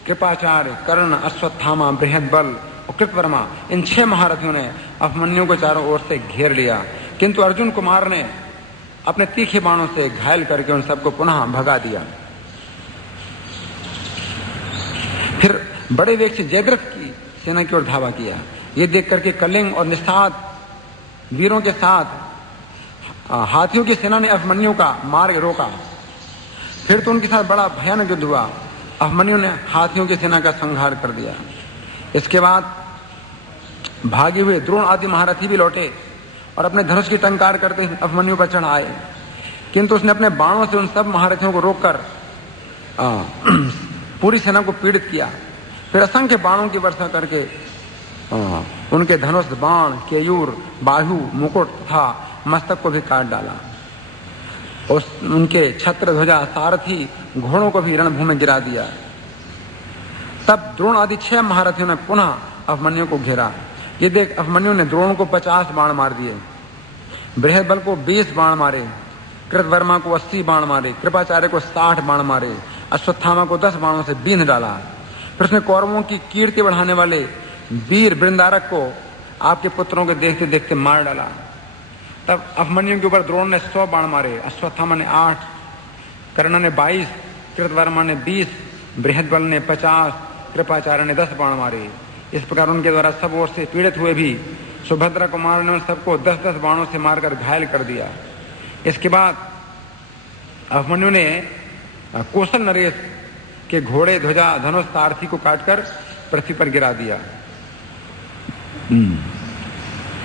कृपाचार्य, कर्ण, अश्वत्थामा, बृहद्बल और कृतवर्मा इन 6 महारथियों ने अभिमन्यु को चारों ओर से घेर लिया, किंतु अर्जुन कुमार ने अपने तीखे बाणों से घायल करके उन सबको पुनः भगा दिया। फिर बड़े वेग से जयद्रथ की सेना की ओर धावा किया। ये देख करके कलिंग और निषाद वीरों के साथ हाथियों की सेना ने अभिमन्यु का मार्ग रोका। फिर तो उनके साथ बड़ा भयानक युद्ध हुआ। अभिमन्यु ने हाथियों की सेना का संहार कर दिया। इसके बाद भागे हुए द्रोण आदि महारथी भी लौटे और अपने धनुष की टंकार करते अभिमन्यु पर चढ़ आए, किंतु उसने अपने बाणों से उन सब महारथियों को रोककर पूरी सेना को पीड़ित किया। फिर असंख्य बाणों की वर्षा करके उनके धनुष, बाण, केयूर, बाहु, मुकुट तथा मस्तक को भी काट डाला। उनके छत्र, ध्वजा, सारथी, घोड़ों को भी रणभूमि में गिरा दिया। तब द्रोण आदि 6 महारथियों ने पुनः अभिमन्यु को घेरा। ये देख अभिमन्यु ने द्रोण को 50 बाण मार दिए, बृहद्बल को 20 बाण मारे, कृतवर्मा को 80 बाण मारे, कृपाचार्य को 60 बाण मारे, अश्वत्थामा को 10 बाणों से बींध डाला। फिर उसने कौरवों की कीर्ति बढ़ाने वाले वीर बृंदारक को आपके पुत्रों के देखते देखते मार डाला। तब अभिमन्यु के ऊपर द्रोण ने 100 बाण मारे, अश्वत्थामा ने 8, कर्ण ने 22, कृतवर्मा ने 20, बृहद्बल ने 50, कृपाचार्य ने 10 बाण मारे। इस प्रकार उनके द्वारा सब ओर से पीड़ित हुए भी सुभद्रा कुमार ने उन सबको 10-10 बाणों से मारकर घायल कर दिया। इसके बाद अभिमन्यु ने कौशल नरेश के घोड़े, ध्वजा, धनुष, सारथी को काटकर पृथ्वी पर गिरा दिया।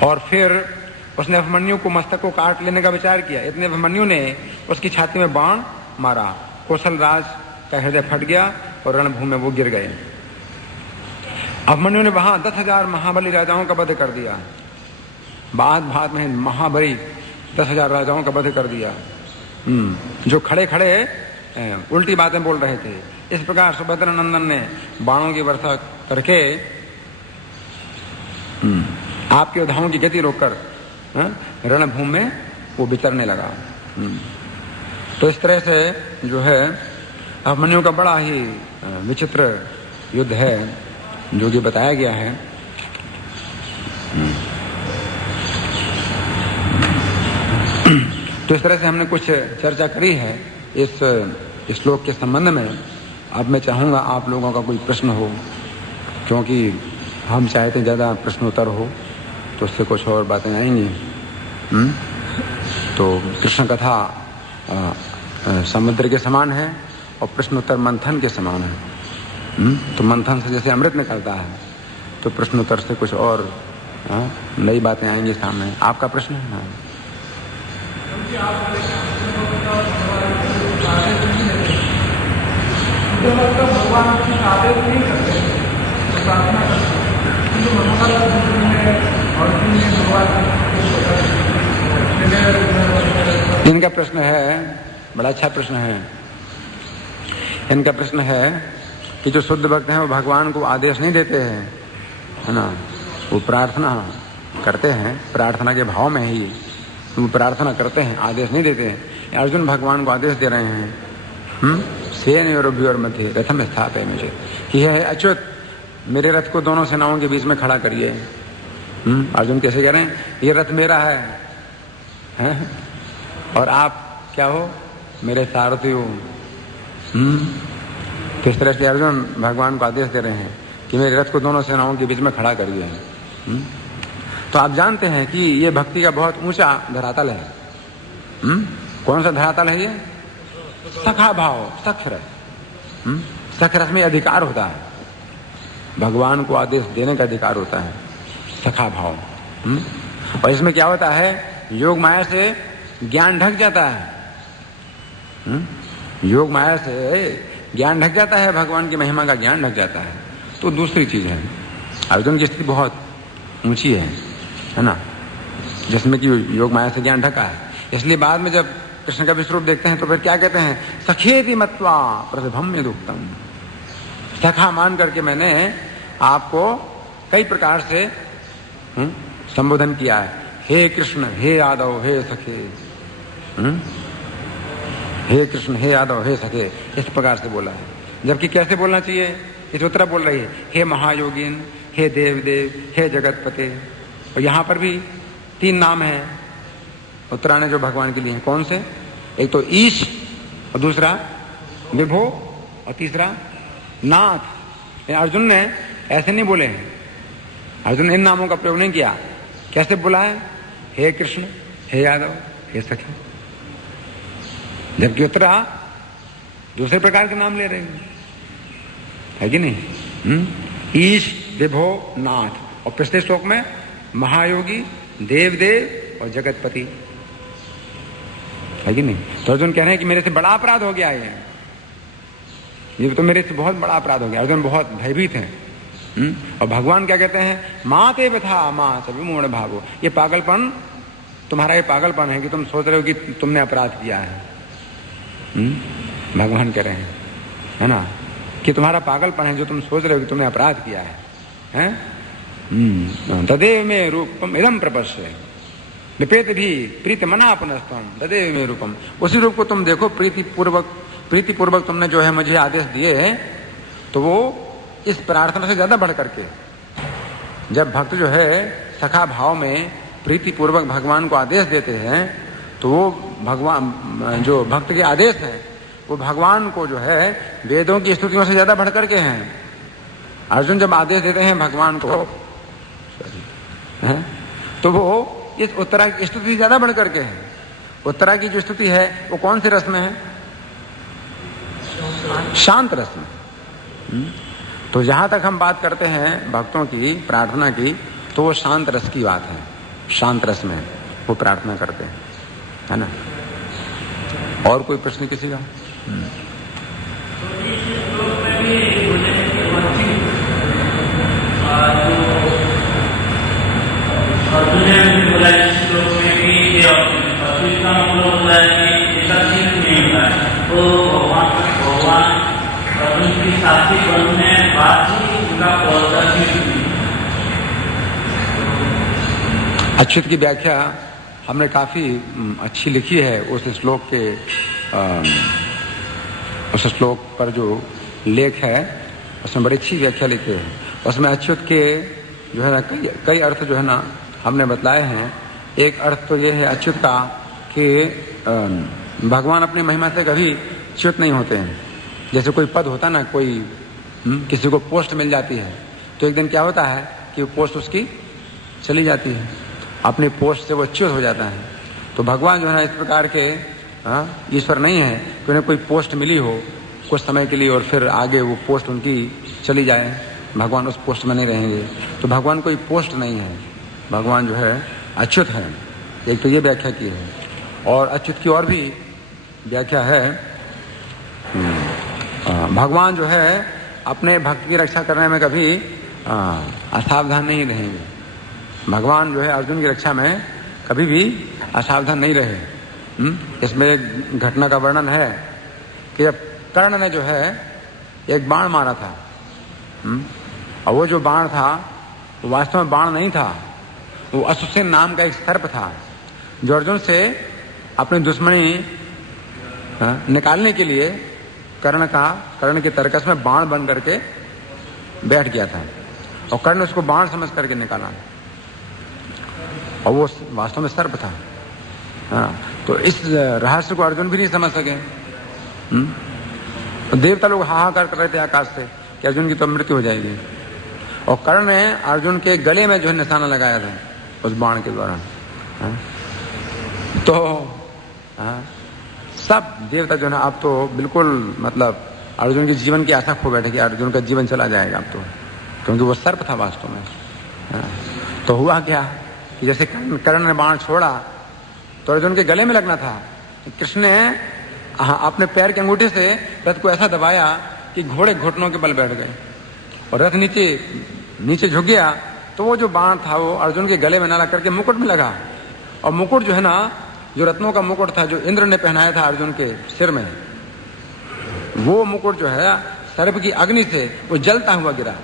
और फिर उसने अभिमन्यु को मस्तक को काट लेने का विचार किया। इतने अभिमन्यु ने उसकी छाती में बाण मारा, कौशल राज का हृदय फट गया और रणभूमि में वो गिर गए। अभिमन्यु ने वहां 10,000 महाबली राजाओं का वध कर दिया। बात में महाबली 10,000 राजाओं का वध कर दिया, जो खड़े खड़े उल्टी बातें बोल रहे थे। इस प्रकार सुभद्रा नंदन ने बाणों की वर्षा करके आपके योद्धाओं की गति रोककर रणभूमि में वो विचरने लगा। तो इस तरह से जो है अभिमन्यु का बड़ा ही विचित्र युद्ध है जो कि बताया गया है। तो इस तरह से हमने कुछ चर्चा करी है इस श्लोक के संबंध में। अब मैं चाहूँगा आप लोगों का कोई प्रश्न हो, क्योंकि हम चाहते ज़्यादा प्रश्नोत्तर हो तो उससे कुछ और बातें आएंगी। तो कृष्ण कथा समुद्र के समान है और प्रश्नोत्तर मंथन के समान है। तो मंथन से जैसे अमृत निकलता है, तो प्रश्नोत्तर से कुछ और नई बातें आएंगी सामने। आपका प्रश्न है? भगवान की आदेश नहीं करते, प्रार्थना करते, इनका प्रश्न है, बड़ा अच्छा प्रश्न है। इनका प्रश्न है कि जो शुद्ध भक्त हैं वो भगवान को आदेश नहीं देते हैं, है ना, वो प्रार्थना करते हैं, प्रार्थना के भाव में ही वो प्रार्थना करते हैं, आदेश नहीं देते हैं। अर्जुन भगवान को आदेश दे रहे हैं, सेनयोरभ्योर मध्य रथम स्थापयामि, कि है अच्युत मेरे रथ को दोनों सेनाओं के बीच में खड़ा करिए। अर्जुन कैसे कह रहे हैं, ये रथ मेरा है और आप क्या हो, मेरे सारथी हो। किस तरह से अर्जुन भगवान को आदेश दे रहे हैं कि मेरे रथ को दोनों सेनाओं के बीच में खड़ा करिए। तो आप जानते हैं कि ये भक्ति का बहुत ऊंचा धरातल है। कौन सा धरातल है ये? सखा भाव, सख रस। सख रस में अधिकार होता है, भगवान को आदेश देने का अधिकार होता है, सखा भाव। और इसमें क्या होता है, योग माया से ज्ञान ढक जाता है। योग माया से ज्ञान ढक जाता है, भगवान की महिमा का ज्ञान ढक जाता है। तो दूसरी चीज है, अर्जुन की स्थिति बहुत ऊंची है ना, जिसमें कि योग माया से ज्ञान ढका है। इसलिए बाद में जब कृष्ण का विश्व रूप देखते हैं तो फिर क्या कहते हैं, सखेति मत्वा प्रतिभम्य दुक्तम, सखा मान करके मैंने आपको कई प्रकार से संबोधन किया है। हे कृष्ण, हे यादव, हे सखे, हे कृष्ण, हे यादव, हे सखे, इस प्रकार से बोला है। जबकि कैसे बोलना चाहिए, इस उत्तरा बोल रही है, हे महायोगिन, हे देव देव, हे जगतपते। और यहां पर भी 3 नाम हैं उत्तरा ने जो भगवान के लिए हैं। कौन से? एक तो ईश, और दूसरा विभो, और तीसरा नाथ। अर्जुन ने ऐसे नहीं बोले हैं, अर्जुन ने इन नामों का प्रयोग नहीं किया। कैसे बोला है, हे कृष्ण, हे यादव, हे सखी। जबकि उत्तरा दूसरे प्रकार के नाम ले रहे है कि नहीं? ईश, विभो, नाथ। और पिछले श्लोक में महायोगी, देव देव और जगतपति, है कि नहीं? तो अर्जुन कह रहे हैं कि मेरे से बड़ा अपराध हो गया है, ये तो मेरे से बहुत बड़ा अपराध हो गया। अर्जुन बहुत भयभीत हैं। और भगवान क्या कहते हैं, माँ ते बथा माँ सभी मूढ़ भावो, ये पागलपन, तुम्हारा ये पागलपन है कि तुम सोच रहे हो कि तुमने अपराध किया है। भगवान कह रहे है ना, कि तुम्हारा पागलपन है जो तुम सोच रहे हो कि तुमने अपराध किया है? तदेव में रूपम इदम प्रपश्य विपेत भी प्रीति मना पुनस्तम तदेव में रूपम। उसी रूप को तुम देखो, प्रीतिपूर्वक तुमने जो है मुझे आदेश दिए है। तो वो इस प्रार्थना से ज्यादा बढ़ करके, जब भक्त जो है सखा भाव में प्रीतिपूर्वक भगवान को आदेश देते हैं, तो वो भगवान जो भक्त के आदेश है वो भगवान को जो है वेदों की स्तुतियों से ज्यादा बढ़ करके हैं। अर्जुन जब आदेश देते हैं भगवान को, तो वो इस उत्तरा की स्तुति ज्यादा बढ़ करके है। उत्तरा की जो स्तुति है वो कौन से रस में है? शांत रस में। तो जहां तक हम बात करते हैं भक्तों की प्रार्थना की, तो वो शांत रस की बात है। शांत रस में वो प्रार्थना करते हैं, है ना। और कोई प्रश्न किसी का? अच्युत की व्याख्या हमने काफी अच्छी लिखी है। उस श्लोक पर जो लेख है उसमें बड़ी अच्छी व्याख्या लिखी है। उसमें अच्युत के जो है ना कई अर्थ जो है ना हमने बतलाए हैं। एक अर्थ तो ये है अच्युत का कि भगवान अपनी महिमा से कभी च्युत नहीं होते हैं। जैसे कोई पद होता ना, कोई किसी को पोस्ट मिल जाती है तो एक दिन क्या होता है कि वो पोस्ट उसकी चली जाती है, अपनी पोस्ट से वो च्युत हो जाता है। तो भगवान जो है ना इस प्रकार के ईश्वर नहीं है कि उन्हें कोई पोस्ट मिली हो कुछ समय के लिए और फिर आगे वो पोस्ट उनकी चली जाए, भगवान उस पोस्ट में नहीं रहेंगे। तो भगवान कोई पोस्ट नहीं है, भगवान जो है अच्युत है। एक तो ये व्याख्या की है। और अच्युत की और भी व्याख्या है, भगवान जो है अपने भक्त की रक्षा करने में कभी असावधान नहीं रहेंगे। भगवान जो है अर्जुन की रक्षा में कभी भी असावधान नहीं रहे। इसमें एक घटना का वर्णन है कि जब कर्ण ने जो है एक बाण मारा था, और वो जो बाण था वो वास्तव में बाण नहीं था, वो असुसेन नाम का एक सर्प था जो अर्जुन से अपनी दुश्मनी निकालने के लिए कर्ण के तरकस में बाण बन करके बैठ गया था, और कर्ण उसको बाण समझ करके निकाला, और वो वास्तव में सर्प था। तो इस रहस्य को अर्जुन भी नहीं समझ सके। तो देवता लोग हाहाकार कर रहे थे आकाश से कि अर्जुन की तो मृत्यु हो जाएगी, और कर्ण ने अर्जुन के गले में जो है निशाना लगाया था उस बाण के द्वारा। तो सब देवता जो है अब तो बिल्कुल मतलब अर्जुन के जीवन की आशा खो बैठे कि अर्जुन का जीवन चला जाएगा अब तो, क्योंकि वो सर्प था वास्तव में। तो हुआ क्या, जैसे कर्ण ने बाण छोड़ा तो अर्जुन के गले में लगना था, कृष्ण ने अपने पैर के अंगूठे से रथ को ऐसा दबाया कि घोड़े घुटनों के बल बैठ गए, और रथ नीचे झुक गया। तो वो जो बाण था वो अर्जुन के गले में ना लग करके मुकुट में लगा, और मुकुट जो है ना, जो रत्नों का मुकुट था जो इंद्र ने पहनाया था अर्जुन के सिर में, वो मुकुट जो है सर्प की अग्नि से वो जलता हुआ गिरा,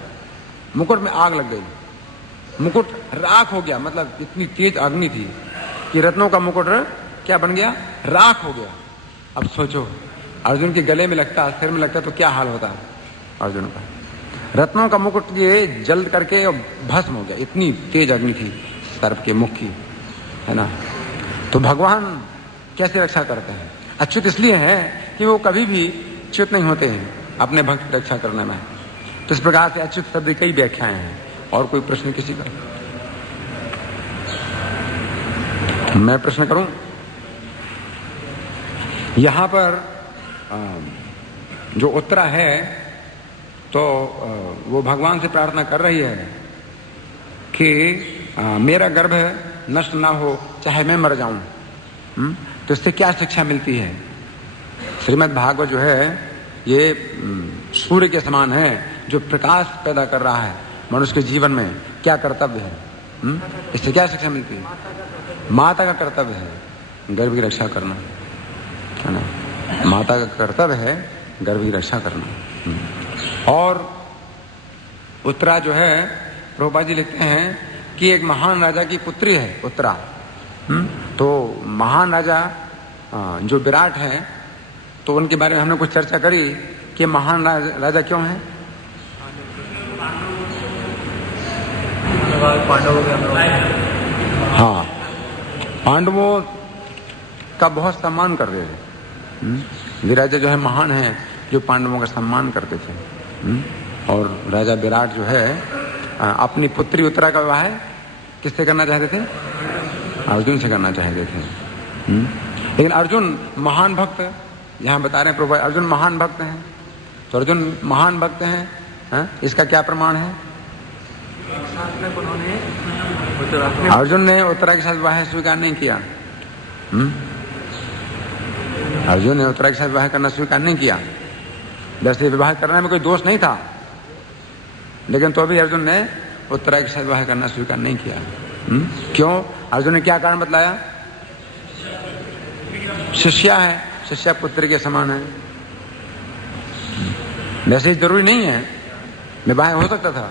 मुकुट में आग लग गई, मुकुट राख हो गया। मतलब इतनी तेज अग्नि थी कि रत्नों का मुकुट क्या बन गया, राख हो गया। अब सोचो अर्जुन के गले में लगता, सिर में लगता तो क्या हाल होता अर्जुन का। रत्नों का मुकुट ये जल करके भस्म हो गया, इतनी तेज अग्नि थी सर्प के मुख की, है ना। तो भगवान कैसे रक्षा करते हैं? अच्युत इसलिए है कि वो कभी भी च्युत नहीं होते हैं अपने भक्त की रक्षा करने में। तो इस प्रकार से अच्युत शब्द कई व्याख्याएं हैं। और कोई प्रश्न किसी का? मैं प्रश्न करूं? यहां पर जो उत्तरा है तो वो भगवान से प्रार्थना कर रही है कि मेरा गर्भ नष्ट ना हो, चाहे मैं मर जाऊं। तो इससे क्या शिक्षा मिलती है? श्रीमद् भागवत जो है ये सूर्य के समान है जो प्रकाश पैदा कर रहा है मनुष्य के जीवन में। क्या कर्तव्य है? इससे क्या शिक्षा मिलती है? माता का कर्तव्य है गर्भ की रक्षा करना, है ना। माता का कर्तव्य है गर्भ की रक्षा करना। और उत्तरा जो है प्रभुपाद जी लिखते हैं कि एक महान राजा की पुत्री है उत्तरा। तो महान राजा जो विराट है, तो उनके बारे में हमने कुछ चर्चा करी कि महान राजा क्यों है। हाँ, पांडवों का बहुत सम्मान करते थे। विराजा जो है महान है जो पांडवों का सम्मान करते थे। और राजा विराट जो है अपनी पुत्री उत्तरा का विवाह किससे करना चाहते थे? अर्जुन से करना चाहते थे। लेकिन अर्जुन महान भक्त, यहाँ बता रहे हैं प्रभु अर्जुन महान भक्त हैं। तो अर्जुन महान भक्त हैं, इसका क्या प्रमाण है? अर्जुन ने उत्तरा के साथ विवाह स्वीकार नहीं किया। अर्जुन ने उत्तरा के साथ विवाह करना स्वीकार नहीं किया। वैसे विवाह करने में कोई दोष नहीं था, लेकिन तो भी अर्जुन ने उत्तरा के साथ विवाह करना स्वीकार नहीं किया। क्यों? अर्जुन ने क्या कारण बतलाया? शिष्या है, शिष्या पुत्र के समान है। वैसे जरूरी नहीं है, विवाह हो सकता था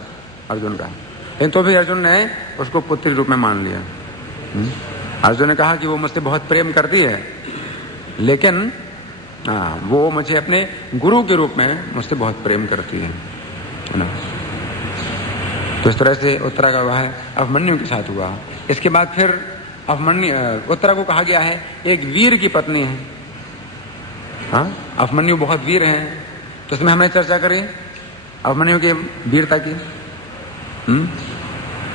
अर्जुन का, लेकिन तो भी अर्जुन ने उसको पुत्री रूप में मान लिया। अर्जुन ने कहा कि वो मुझसे बहुत प्रेम करती है, लेकिन वो मुझे अपने गुरु के रूप में मुझसे बहुत प्रेम करती है ना। तो इस तरह से उत्तरा का विवाह अभिमन्यु के साथ हुआ। इसके बाद फिर उत्तरा को कहा गया है एक वीर की पत्नी है। हाँ, अभिमन्यु बहुत वीर हैं, तो इसमें हमने चर्चा करी अभिमन्यु की वीरता की।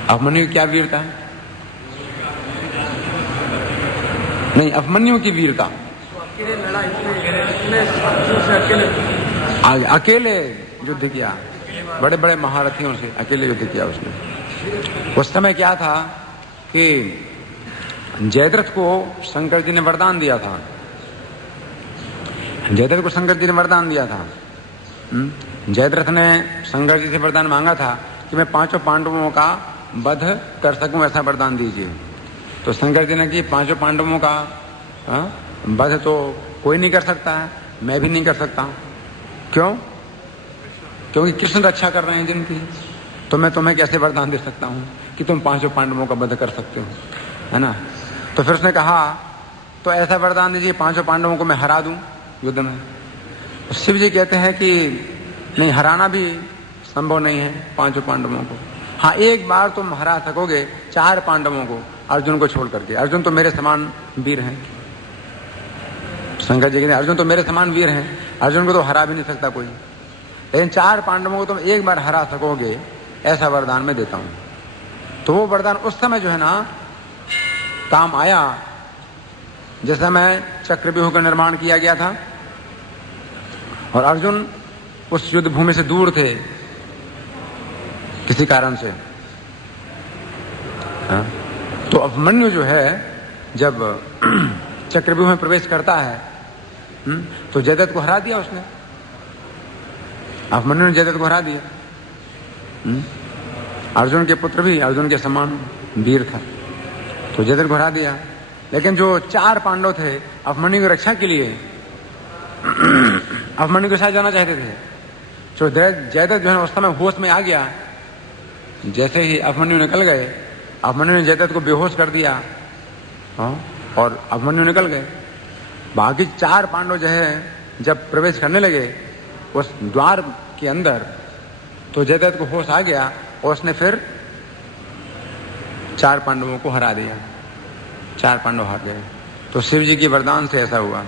अभिमन्यु क्या वीरता? नहीं, अभिमन्यु की वीरता अकेले युद्ध किया, बड़े बड़े महारथियों से अकेले युद्ध किया उसने। उस समय क्या था कि जयद्रथ को शंकर जी ने वरदान दिया था। जयद्रथ को शंकर जी ने वरदान दिया था। जयद्रथ ने शंकर जी से वरदान मांगा था कि मैं 5 पांडवों का वध कर सकूं, ऐसा वरदान दीजिए। तो शंकर जी ने कि 5 पांडवों का वध तो कोई नहीं कर सकता है, मैं भी नहीं कर सकता। क्यों? क्योंकि कृष्ण रक्षा कर रहे हैं जिनकी, तो मैं तुम्हें कैसे वरदान दे सकता हूं कि तुम 5 पांडवों का वध कर सकते हो, है ना। तो फिर उसने कहा तो ऐसा वरदान दीजिए 5 पांडवों को मैं हरा दूं युद्ध में। तो शिव जी कहते हैं कि नहीं, हराना भी संभव नहीं है 5 पांडवों को। हाँ, एक बार तुम हरा सकोगे 4 पांडवों को, अर्जुन को छोड़ करके। अर्जुन तो मेरे समान वीर हैं। शंकर जी कहते हैं अर्जुन तो मेरे समान वीर हैं, अर्जुन को तो हरा भी नहीं सकता कोई, लेकिन 4 पांडवों को तुम एक बार हरा सकोगे, ऐसा वरदान मैं देता हूं। तो वो वरदान उस समय जो है ना काम आया जिस समय चक्रव्यूह का निर्माण किया गया था और अर्जुन उस युद्ध भूमि से दूर थे किसी कारण से। तो अभिमन्यु जो है जब चक्रव्यूह में प्रवेश करता है तो जयद्रथ को हरा दिया उसने। अभिमन्यु ने जयद्रथ को हरा दिया। अर्जुन के पुत्र भी अर्जुन के समान वीर था, तो जयद्रथ को हरा दिया। लेकिन जो 4 पांडव थे अभिमन्यु की रक्षा के लिए अभिमन्यु के साथ जाना चाहते थे। जो जयद्रथ जो है उस समय होश में आ गया, जैसे ही अभिमन्यु निकल गए, अभिमन्यु ने जयद्रथ को बेहोश कर दिया और अभिमन्यु निकल गए। बाकी 4 पांडव जो है जब प्रवेश करने लगे उस द्वार के अंदर, तो जयद्रथ को होश आ गया और उसने फिर 4 पांडवों को हरा दिया। 4 पांडव हार गए। तो शिव जी के वरदान से ऐसा हुआ।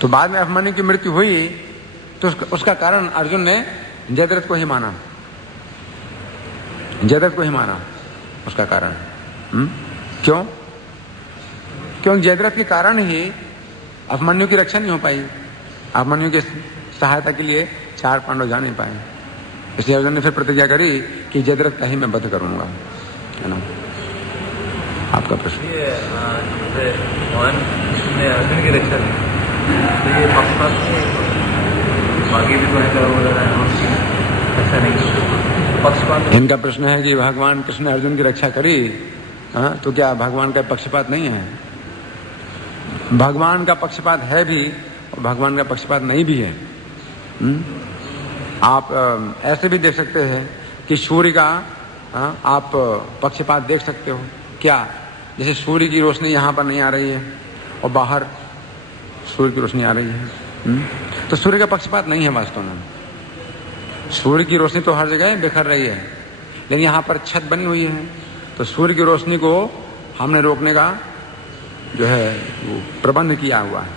तो बाद में अभिमन्यु की मृत्यु हुई तो उसका कारण अर्जुन ने जयद्रथ को ही माना, जयद्रथ को ही माना उसका कारण। क्यों? क्योंकि जयद्रथ के कारण ही अभिमन्यु की रक्षा नहीं हो पाई। अभिमन्यु की सहायता के लिए 4 पांडव जा नहीं पाए। इसलिए अर्जुन ने फिर प्रतिज्ञा करी कि जयद्रथ का ही मैं वध करूंगा, है ना। आपका प्रश्न? ने अर्जुन की रक्षा की, तो ये पक्षपात बाकी भी तो ऐसा नहीं पक्षपात। इनका प्रश्न है कि भगवान कृष्ण ने अर्जुन की रक्षा करी, हाँ, तो क्या भगवान का पक्षपात नहीं है? भगवान का पक्षपात है भी और भगवान का पक्षपात नहीं भी है। आप ऐसे भी देख सकते हैं कि सूर्य का आप पक्षपात देख सकते हो। क्या? जैसे सूर्य की रोशनी यहाँ पर नहीं आ रही है और बाहर सूर्य की रोशनी आ रही है, तो सूर्य का पक्षपात नहीं है वास्तव में। सूर्य की रोशनी तो हर जगह बिखर रही है, लेकिन यहाँ पर छत बनी हुई है, तो सूर्य की रोशनी को हमने रोकने का जो है वो प्रबंध किया हुआ है,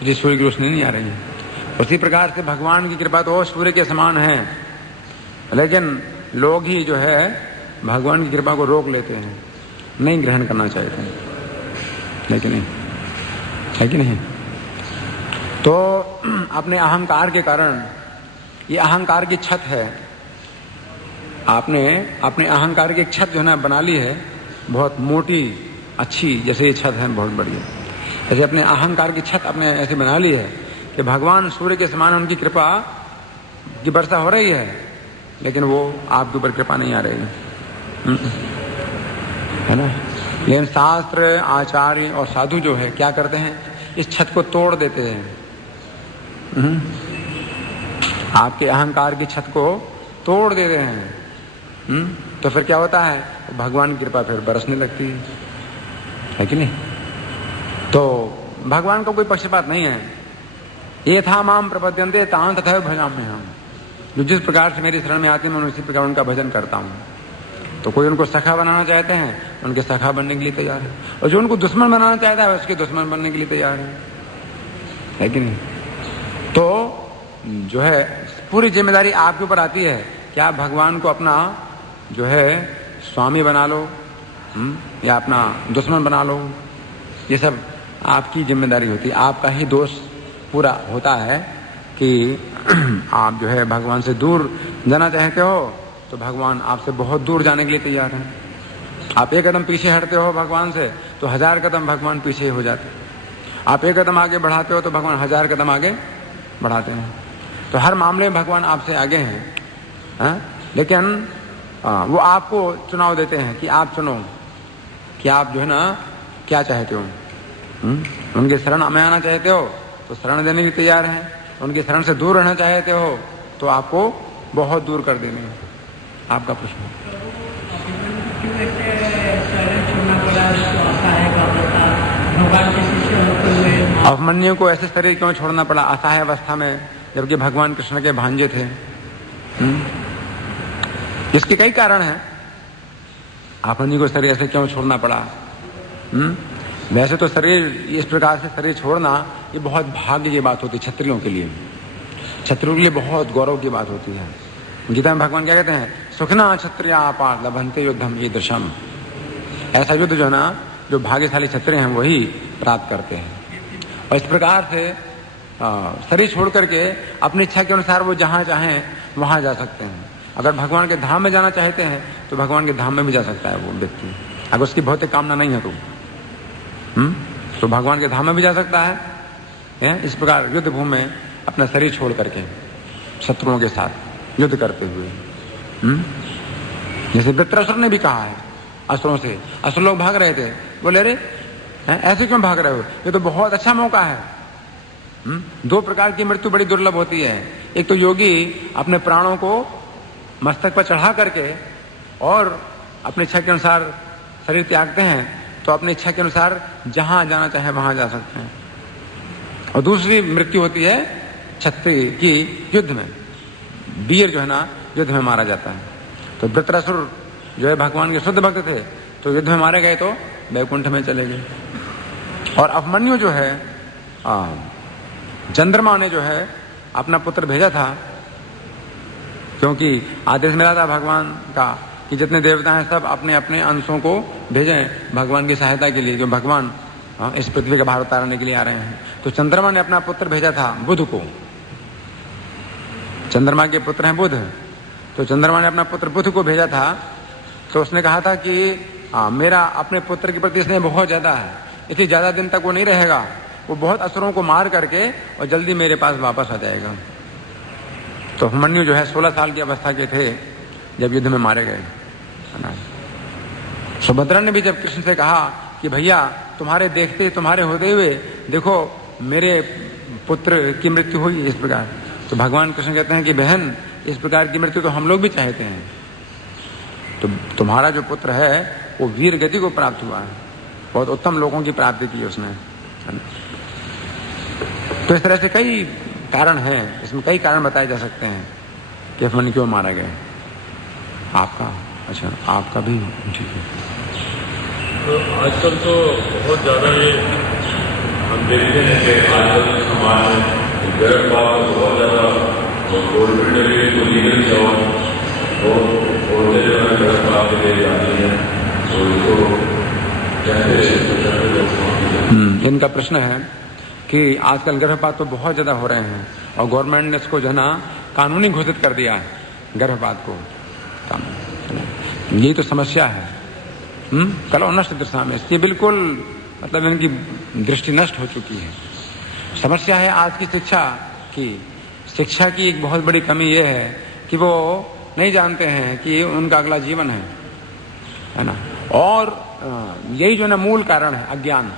इसलिए सूर्य की रोशनी नहीं आ रही है। उसी प्रकार से भगवान की कृपा तो सूर्य के समान है, लेकिन लोग ही जो है भगवान की कृपा को रोक लेते हैं, नहीं ग्रहण करना चाहते हैं, लेकिन नहीं है कि नहीं। तो अपने अहंकार के कारण, ये अहंकार की छत है, आपने अपने अहंकार की एक छत जो है ना बना ली है, बहुत मोटी अच्छी, जैसे ये छत है बहुत बढ़िया, ऐसे अपने अहंकार की छत अपने ऐसे बना ली है कि भगवान सूर्य के समान उनकी कृपा की वर्षा हो रही है, लेकिन वो आपके ऊपर कृपा नहीं आ रही है ना। लेकिन शास्त्र, आचार्य और साधु जो है क्या करते हैं, इस छत को तोड़ देते हैं। आपके अहंकार की छत को तोड़ दे रहे हैं, तो फिर क्या होता है, भगवान की कृपा फिर बरसने लगती है कि नहीं। तो भगवान का कोई पक्षपात नहीं है। ये था माम प्रपद्यन्ते तां तथा भजाम्यहम् हम, जो जिस प्रकार से मेरी शरण में आते हैं मैं उसी प्रकार उनका भजन करता हूँ। तो कोई उनको सखा बनाना चाहते हैं, उनके सखा बनने के लिए तैयार है, और जो उनको दुश्मन बनाना चाहता है उसके दुश्मन बनने के लिए तैयार है कि नहीं। तो जो है पूरी जिम्मेदारी आपके ऊपर आती है कि आप भगवान को अपना जो है स्वामी बना लो या अपना दुश्मन बना लो, ये सब आपकी जिम्मेदारी होती है। आपका ही दोष पूरा होता है कि आप जो है भगवान से दूर जाना चाहते हो, तो भगवान आपसे बहुत दूर जाने के लिए तैयार हैं। आप एक कदम पीछे हटते हो भगवान से तो 1000 कदम भगवान पीछे हो जाते हैं। आप एक कदम आगे बढ़ाते हो तो भगवान 1000 कदम आगे बढ़ाते हैं। तो हर मामले में भगवान आपसे आगे हैं, लेकिन वो आपको चुनाव देते हैं कि आप चुनो कि आप जो है ना क्या चाहते हो। उनके शरण में आना चाहते हो तो शरण देने के तैयार हैं, उनकी शरण से दूर रहना चाहते हो तो आपको बहुत दूर कर देंगे। आपका प्रश्न? शरण छोड़ना पड़ा, भगवान के शिष्य होते हुए अभिमन्यु को ऐसे शरीर क्यों छोड़ना पड़ा असहाय अवस्था में, जबकि भगवान कृष्ण के भांजे थे? इसके कई कारण हैं। अभिमन्यु को शरीर ऐसे क्यों छोड़ना पड़ा? वैसे तो शरीर इस प्रकार से शरीर छोड़ना ये बहुत भाग्य की बात होती है क्षत्रियों के लिए। क्षत्रियों के लिए बहुत गौरव की बात होती है। गीता में भगवान क्या कहते हैं? सुखना क्षत्रिया अपार लभन्ते युद्धम ईदृशम। ऐसा युद्ध जो है ना, जो भाग्यशाली क्षत्रिय हैं वही प्राप्त करते हैं। और इस प्रकार से शरीर छोड़ करके अपनी इच्छा के अनुसार वो जहाँ चाहें वहाँ जा सकते हैं। अगर भगवान के धाम में जाना चाहते हैं तो भगवान के धाम में भी जा सकता है वो व्यक्ति, अगर उसकी भौतिक कामना नहीं है तो भगवान के धाम में भी जा सकता है। इस प्रकार युद्ध भूमि में अपना शरीर छोड़ करके शत्रुओं के साथ युद्ध करते हुए, जैसे वृत्रासुर ने भी कहा है असुरों से। असुर लोग भाग रहे थे, बोले अरे ऐसे क्यों भाग रहे हो, ये तो बहुत अच्छा मौका है। दो प्रकार की मृत्यु बड़ी दुर्लभ होती है। एक तो योगी अपने प्राणों को मस्तक पर चढ़ा करके और अपनी इच्छा के अनुसार शरीर त्यागते हैं, तो अपनी इच्छा के अनुसार जहां जाना चाहे वहां जा सकते हैं। और दूसरी मृत्यु होती है क्षत्रिय की युद्ध में, वीर जो है ना युद्ध में मारा जाता है। तो वृत्रासुर जो है भगवान के शुद्ध भक्त थे, तो युद्ध में मारे गए तो वैकुंठ में चले गए। और अभिमन्यु जो है चंद्रमा ने जो है अपना पुत्र भेजा था, क्योंकि आदेश मिला था भगवान का कि जितने देवता हैं सब अपने अपने अंशों को भेजें भगवान की सहायता के लिए, जो भगवान इस पृथ्वी का भार उतारने के लिए आ रहे हैं। तो चंद्रमा ने अपना पुत्र भेजा था बुध को। चंद्रमा के पुत्र हैं बुध, तो चंद्रमा ने अपना पुत्र बुध को भेजा था। तो उसने कहा था कि मेरा अपने पुत्र के प्रति स्नेह बहुत ज्यादा है, इसलिए ज्यादा दिन तक वो नहीं रहेगा, वो बहुत असुरों को मार करके और जल्दी मेरे पास वापस आ जाएगा। तो अभिमन्यु जो है 16 साल की अवस्था के थे जब युद्ध में मारे गए। सुभद्रा ने भी जब कृष्ण से कहा कि भैया तुम्हारे देखते तुम्हारे होते हुए देखो मेरे पुत्र की मृत्यु हुई इस प्रकार, तो भगवान कृष्ण कहते हैं कि बहन इस प्रकार की मृत्यु तो हम लोग भी चाहते हैं। तो तुम्हारा जो पुत्र है वो वीर गति को प्राप्त हुआ है, बहुत उत्तम लोगों की प्राप्ति की उसने। तो इस तरह से कई कारण हैं, इसमें कई कारण बताए जा सकते हैं कि अभिमन्यु क्यों मारा गया। आपका अच्छा आपका भी ठीक है। तो आजकल तो बहुत ज़्यादा ये हम देखते हैं कि आजकल समाज में गर्भपात बहुत ज़्यादा गवर्नमेंट ने भी इसको लीगल किया और औरतें जो है गर्भपात के लिए जाती हैं, तो इसको कैसे इनका प्रश्न है कि आजकल गर्भपात तो बहुत ज़्यादा हो रहे हैं और गवर्नमेंट ने इसको जो है ना कानूनी घोषित कर दिया है गर्भपात को। यही तो समस्या है। कलो नष्ट दृष्टा में ये बिल्कुल मतलब इनकी दृष्टि नष्ट हो चुकी है। समस्या है आज की शिक्षा की। शिक्षा की एक बहुत बड़ी कमी ये है कि वो नहीं जानते हैं कि उनका अगला जीवन है ना। और यही जो है ना मूल कारण है अज्ञान।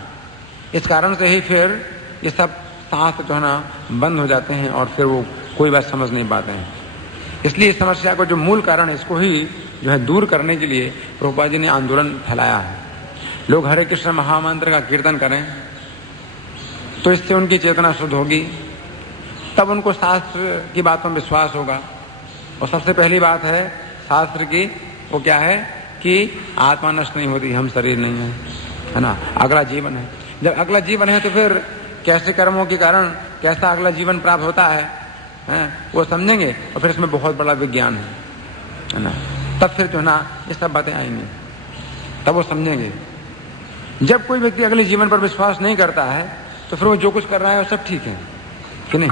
इस कारण से ही फिर ये सब शास्त्र जो है ना बंद हो जाते हैं और फिर वो कोई बात समझ नहीं पाते हैं। इसलिए इस समस्या को जो मूल कारण है इसको ही जो है दूर करने के लिए प्रभुपाद जी ने आंदोलन फैलाया है। लोग हरे कृष्ण महामंत्र का कीर्तन करें तो इससे उनकी चेतना शुद्ध होगी, तब उनको शास्त्र की बातों में विश्वास होगा। और सबसे पहली बात है शास्त्र की, वो क्या है कि आत्मा नष्ट नहीं होती, हम शरीर नहीं है ना, अगला जीवन है। जब अगला जीवन है तो फिर कैसे कर्मों के कारण कैसा अगला जीवन प्राप्त होता है वो समझेंगे और फिर इसमें बहुत बड़ा विज्ञान है ना। तब फिर जो है ना ये सब बातें आएंगी, तब वो समझेंगे। जब कोई व्यक्ति अगले जीवन पर विश्वास नहीं करता है तो फिर वो जो कुछ कर रहा है वो सब ठीक है कि नहीं।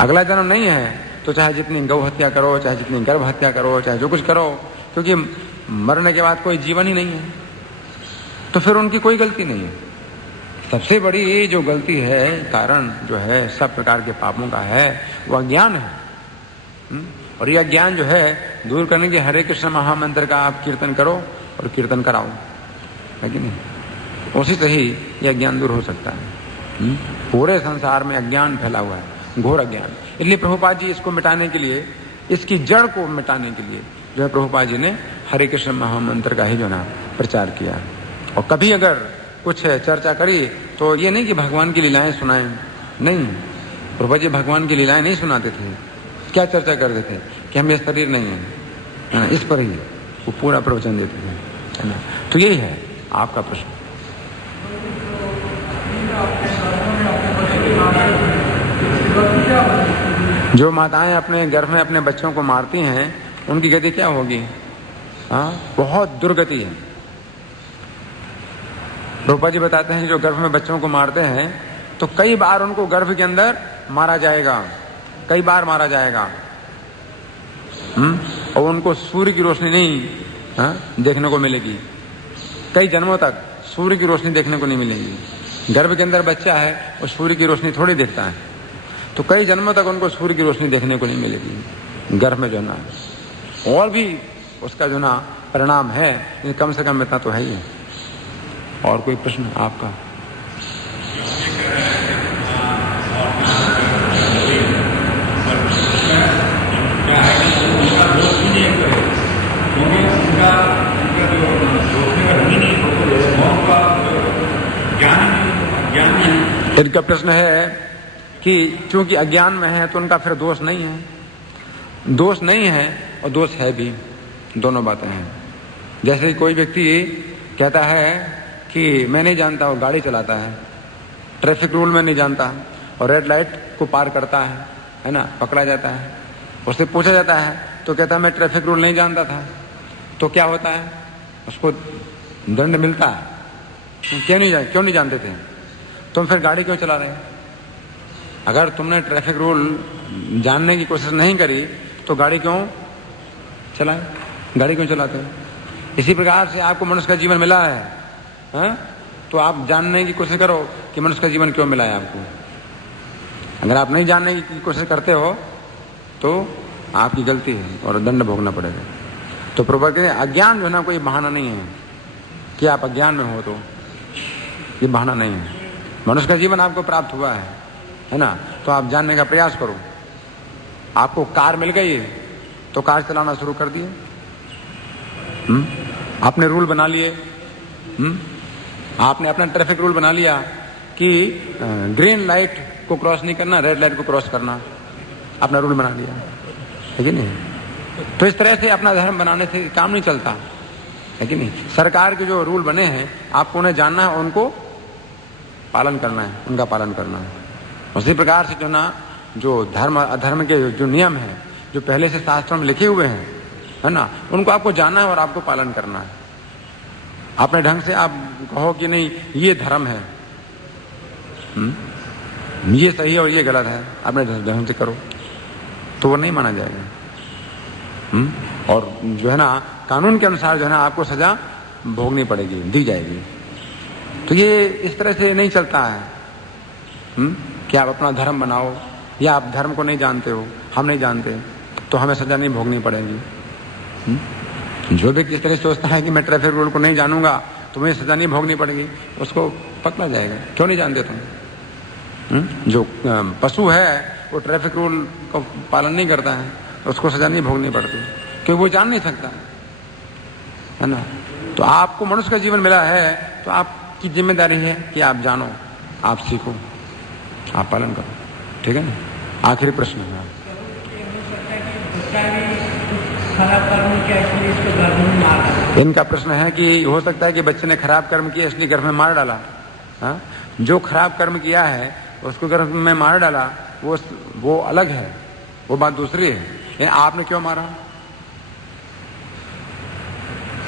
अगला जन्म नहीं है तो चाहे जितनी गौ हत्या करो, चाहे जितनी गर्भ हत्या करो, चाहे जो कुछ करो, क्योंकि मरने के बाद कोई जीवन ही नहीं है, तो फिर उनकी कोई गलती नहीं है। सबसे बड़ी जो गलती है, कारण जो है सब प्रकार के पापों का है, वो अज्ञान है। और यह अज्ञान जो है दूर करने के हरे कृष्ण महामंत्र का आप कीर्तन करो और कीर्तन कराओ, है कि नहीं। उसी से ही यह अज्ञान दूर हो सकता है। पूरे संसार में अज्ञान फैला हुआ है, घोर अज्ञान। इसलिए प्रभुपाद जी इसको मिटाने के लिए, इसकी जड़ को मिटाने के लिए जो है प्रभुपाद जी ने हरे कृष्ण महामंत्र का ही जो ना प्रचार किया। और कभी अगर कुछ चर्चा करी तो ये नहीं कि भगवान की लीलाएं सुनाएं, नहीं, प्रभुपाद जी भगवान की लीलाएं नहीं सुनाते थे। क्या चर्चा करते थे कि हम ये शरीर नहीं है, इस पर ही वो पूरा प्रवचन देते थे, है ना। तो यही है आपका प्रश्न। जो माताएं अपने गर्भ में अपने बच्चों को मारती हैं उनकी गति क्या होगी? बहुत दुर्गति है। प्रभुपाद जी बताते हैं जो गर्भ में बच्चों को मारते हैं तो कई बार उनको गर्भ के अंदर मारा जाएगा, कई बार मारा जाएगा, और उनको सूर्य की रोशनी नहीं देखने को मिलेगी, कई जन्मों तक सूर्य की रोशनी देखने को नहीं मिलेगी। गर्भ के अंदर बच्चा है और सूर्य की रोशनी थोड़ी देखता है, तो कई जन्मों तक उनको सूर्य की रोशनी देखने को नहीं मिलेगी गर्भ में जो ना, और भी उसका जो ना परिणाम है, कम से कम इतना तो है ही है। और कोई प्रश्न आपका? इनका प्रश्न है कि चूंकि अज्ञान में है तो उनका फिर दोष नहीं है। दोष नहीं है और दोष है भी, दोनों बातें हैं। जैसे कोई व्यक्ति कहता है कि मैं नहीं जानता, वो गाड़ी चलाता है, ट्रैफिक रूल में नहीं जानता और रेड लाइट को पार करता है ना, पकड़ा जाता है, उससे पूछा जाता है तो कहता है मैं ट्रैफिक रूल नहीं जानता था। तो क्या होता है? उसको दंड मिलता है। क्यों नहीं जानते थे? तुम फिर गाड़ी क्यों चला रहे? अगर तुमने ट्रैफिक रूल जानने की कोशिश नहीं करी तो गाड़ी क्यों चलाए? गाड़ी क्यों चलाते हो? इसी प्रकार से आपको मनुष्य का जीवन मिला है, तो आप जानने की कोशिश करो कि मनुष्य का जीवन क्यों मिला है आपको। अगर आप नहीं जानने की कोशिश करते हो तो आपकी गलती है और दंड भोगना पड़ेगा। तो प्रभु कहते हैं अज्ञान जो है ना कोई बहाना नहीं है कि आप अज्ञान में हो, तो ये बहाना नहीं है। मनुष्य का जीवन आपको प्राप्त हुआ है ना, तो आप जानने का प्रयास करो। आपको कार मिल गई है तो कार चलाना शुरू कर दिए, आपने रूल बना लिए, आपने अपना ट्रैफिक रूल बना लिया कि ग्रीन लाइट को क्रॉस नहीं करना, रेड लाइट को क्रॉस करना, अपना रूल बना लिया, है कि नहीं? तो इस तरह से अपना धर्म बनाने से काम नहीं चलता, है कि नहीं? सरकार के जो रूल बने हैं आपको उन्हें जानना है, उनको पालन करना है, उनका पालन करना है। उसी प्रकार से जो ना जो धर्म अधर्म के जो नियम है जो पहले से शास्त्रों में लिखे हुए हैं, है ना, उनको आपको जानना है और आपको पालन करना है। अपने ढंग से आप कहो कि नहीं ये धर्म है, ये सही है और ये गलत है, अपने ढंग से करो तो वो नहीं माना जाएगा। और जो है ना कानून के अनुसार जो है ना आपको सजा भोगनी पड़ेगी, दी जाएगी। तो ये इस तरह से नहीं चलता है कि आप अपना धर्म बनाओ, या आप धर्म को नहीं जानते हो, हम नहीं जानते तो हमें सजा नहीं भोगनी पड़ेगी। जो व्यक्ति इस तरह से सोचता है कि मैं ट्रैफिक रूल को नहीं जानूंगा तो मुझे सजा नहीं भोगनी पड़ेगी, उसको पकड़ा जाएगा। क्यों नहीं जानते तुम? जो पशु है वो ट्रैफिक रूल को पालन नहीं करता है तो उसको सजा नहीं भोगनी पड़ती, क्योंकि वो जान नहीं सकता, है ना। तो आपको मनुष्य का जीवन मिला है तो आपकी जिम्मेदारी है कि आप जानो, आप सीखो, आप पालन करो, ठीक है ना। आखिरी प्रश्न है इनका प्रश्न है कि हो सकता है कि बच्चे ने खराब कर्म किया इसलिए गर्भ में मार डाला। जो खराब कर्म किया है उसको गर्भ में मार डाला वो अलग है, वो बात दूसरी है। आपने क्यों मारा?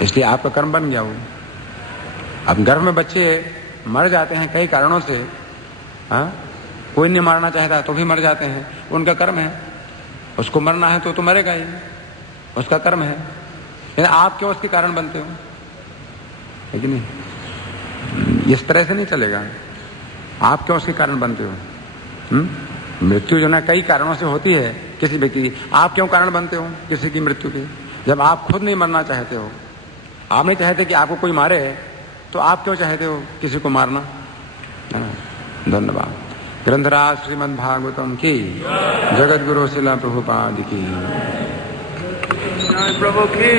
इसलिए आपका कर्म बन गया वो। अब गर्भ में बच्चे मर जाते हैं कई कारणों से, कोई नहीं मारना चाहता तो भी मर जाते हैं, उनका कर्म है। उसको मरना है तो मरेगा ही, उसका कर्म है। आप क्यों उसके कारण बनते हो? है कि नहीं? इस तरह से नहीं चलेगा। आप क्यों उसके कारण बनते हो? मृत्यु जो ना कई कारणों से होती है किसी व्यक्ति की। आप क्यों कारण बनते हो किसी की मृत्यु के? जब आप खुद नहीं मरना चाहते हो, आप नहीं चाहते कि आपको कोई मारे, तो आप क्यों चाहते हो किसी को मारना? धन्यवाद। ग्रंथराज श्रीमद् भागवतम की, जगत गुरु शिला प्रभुपाद की, प्रभु की।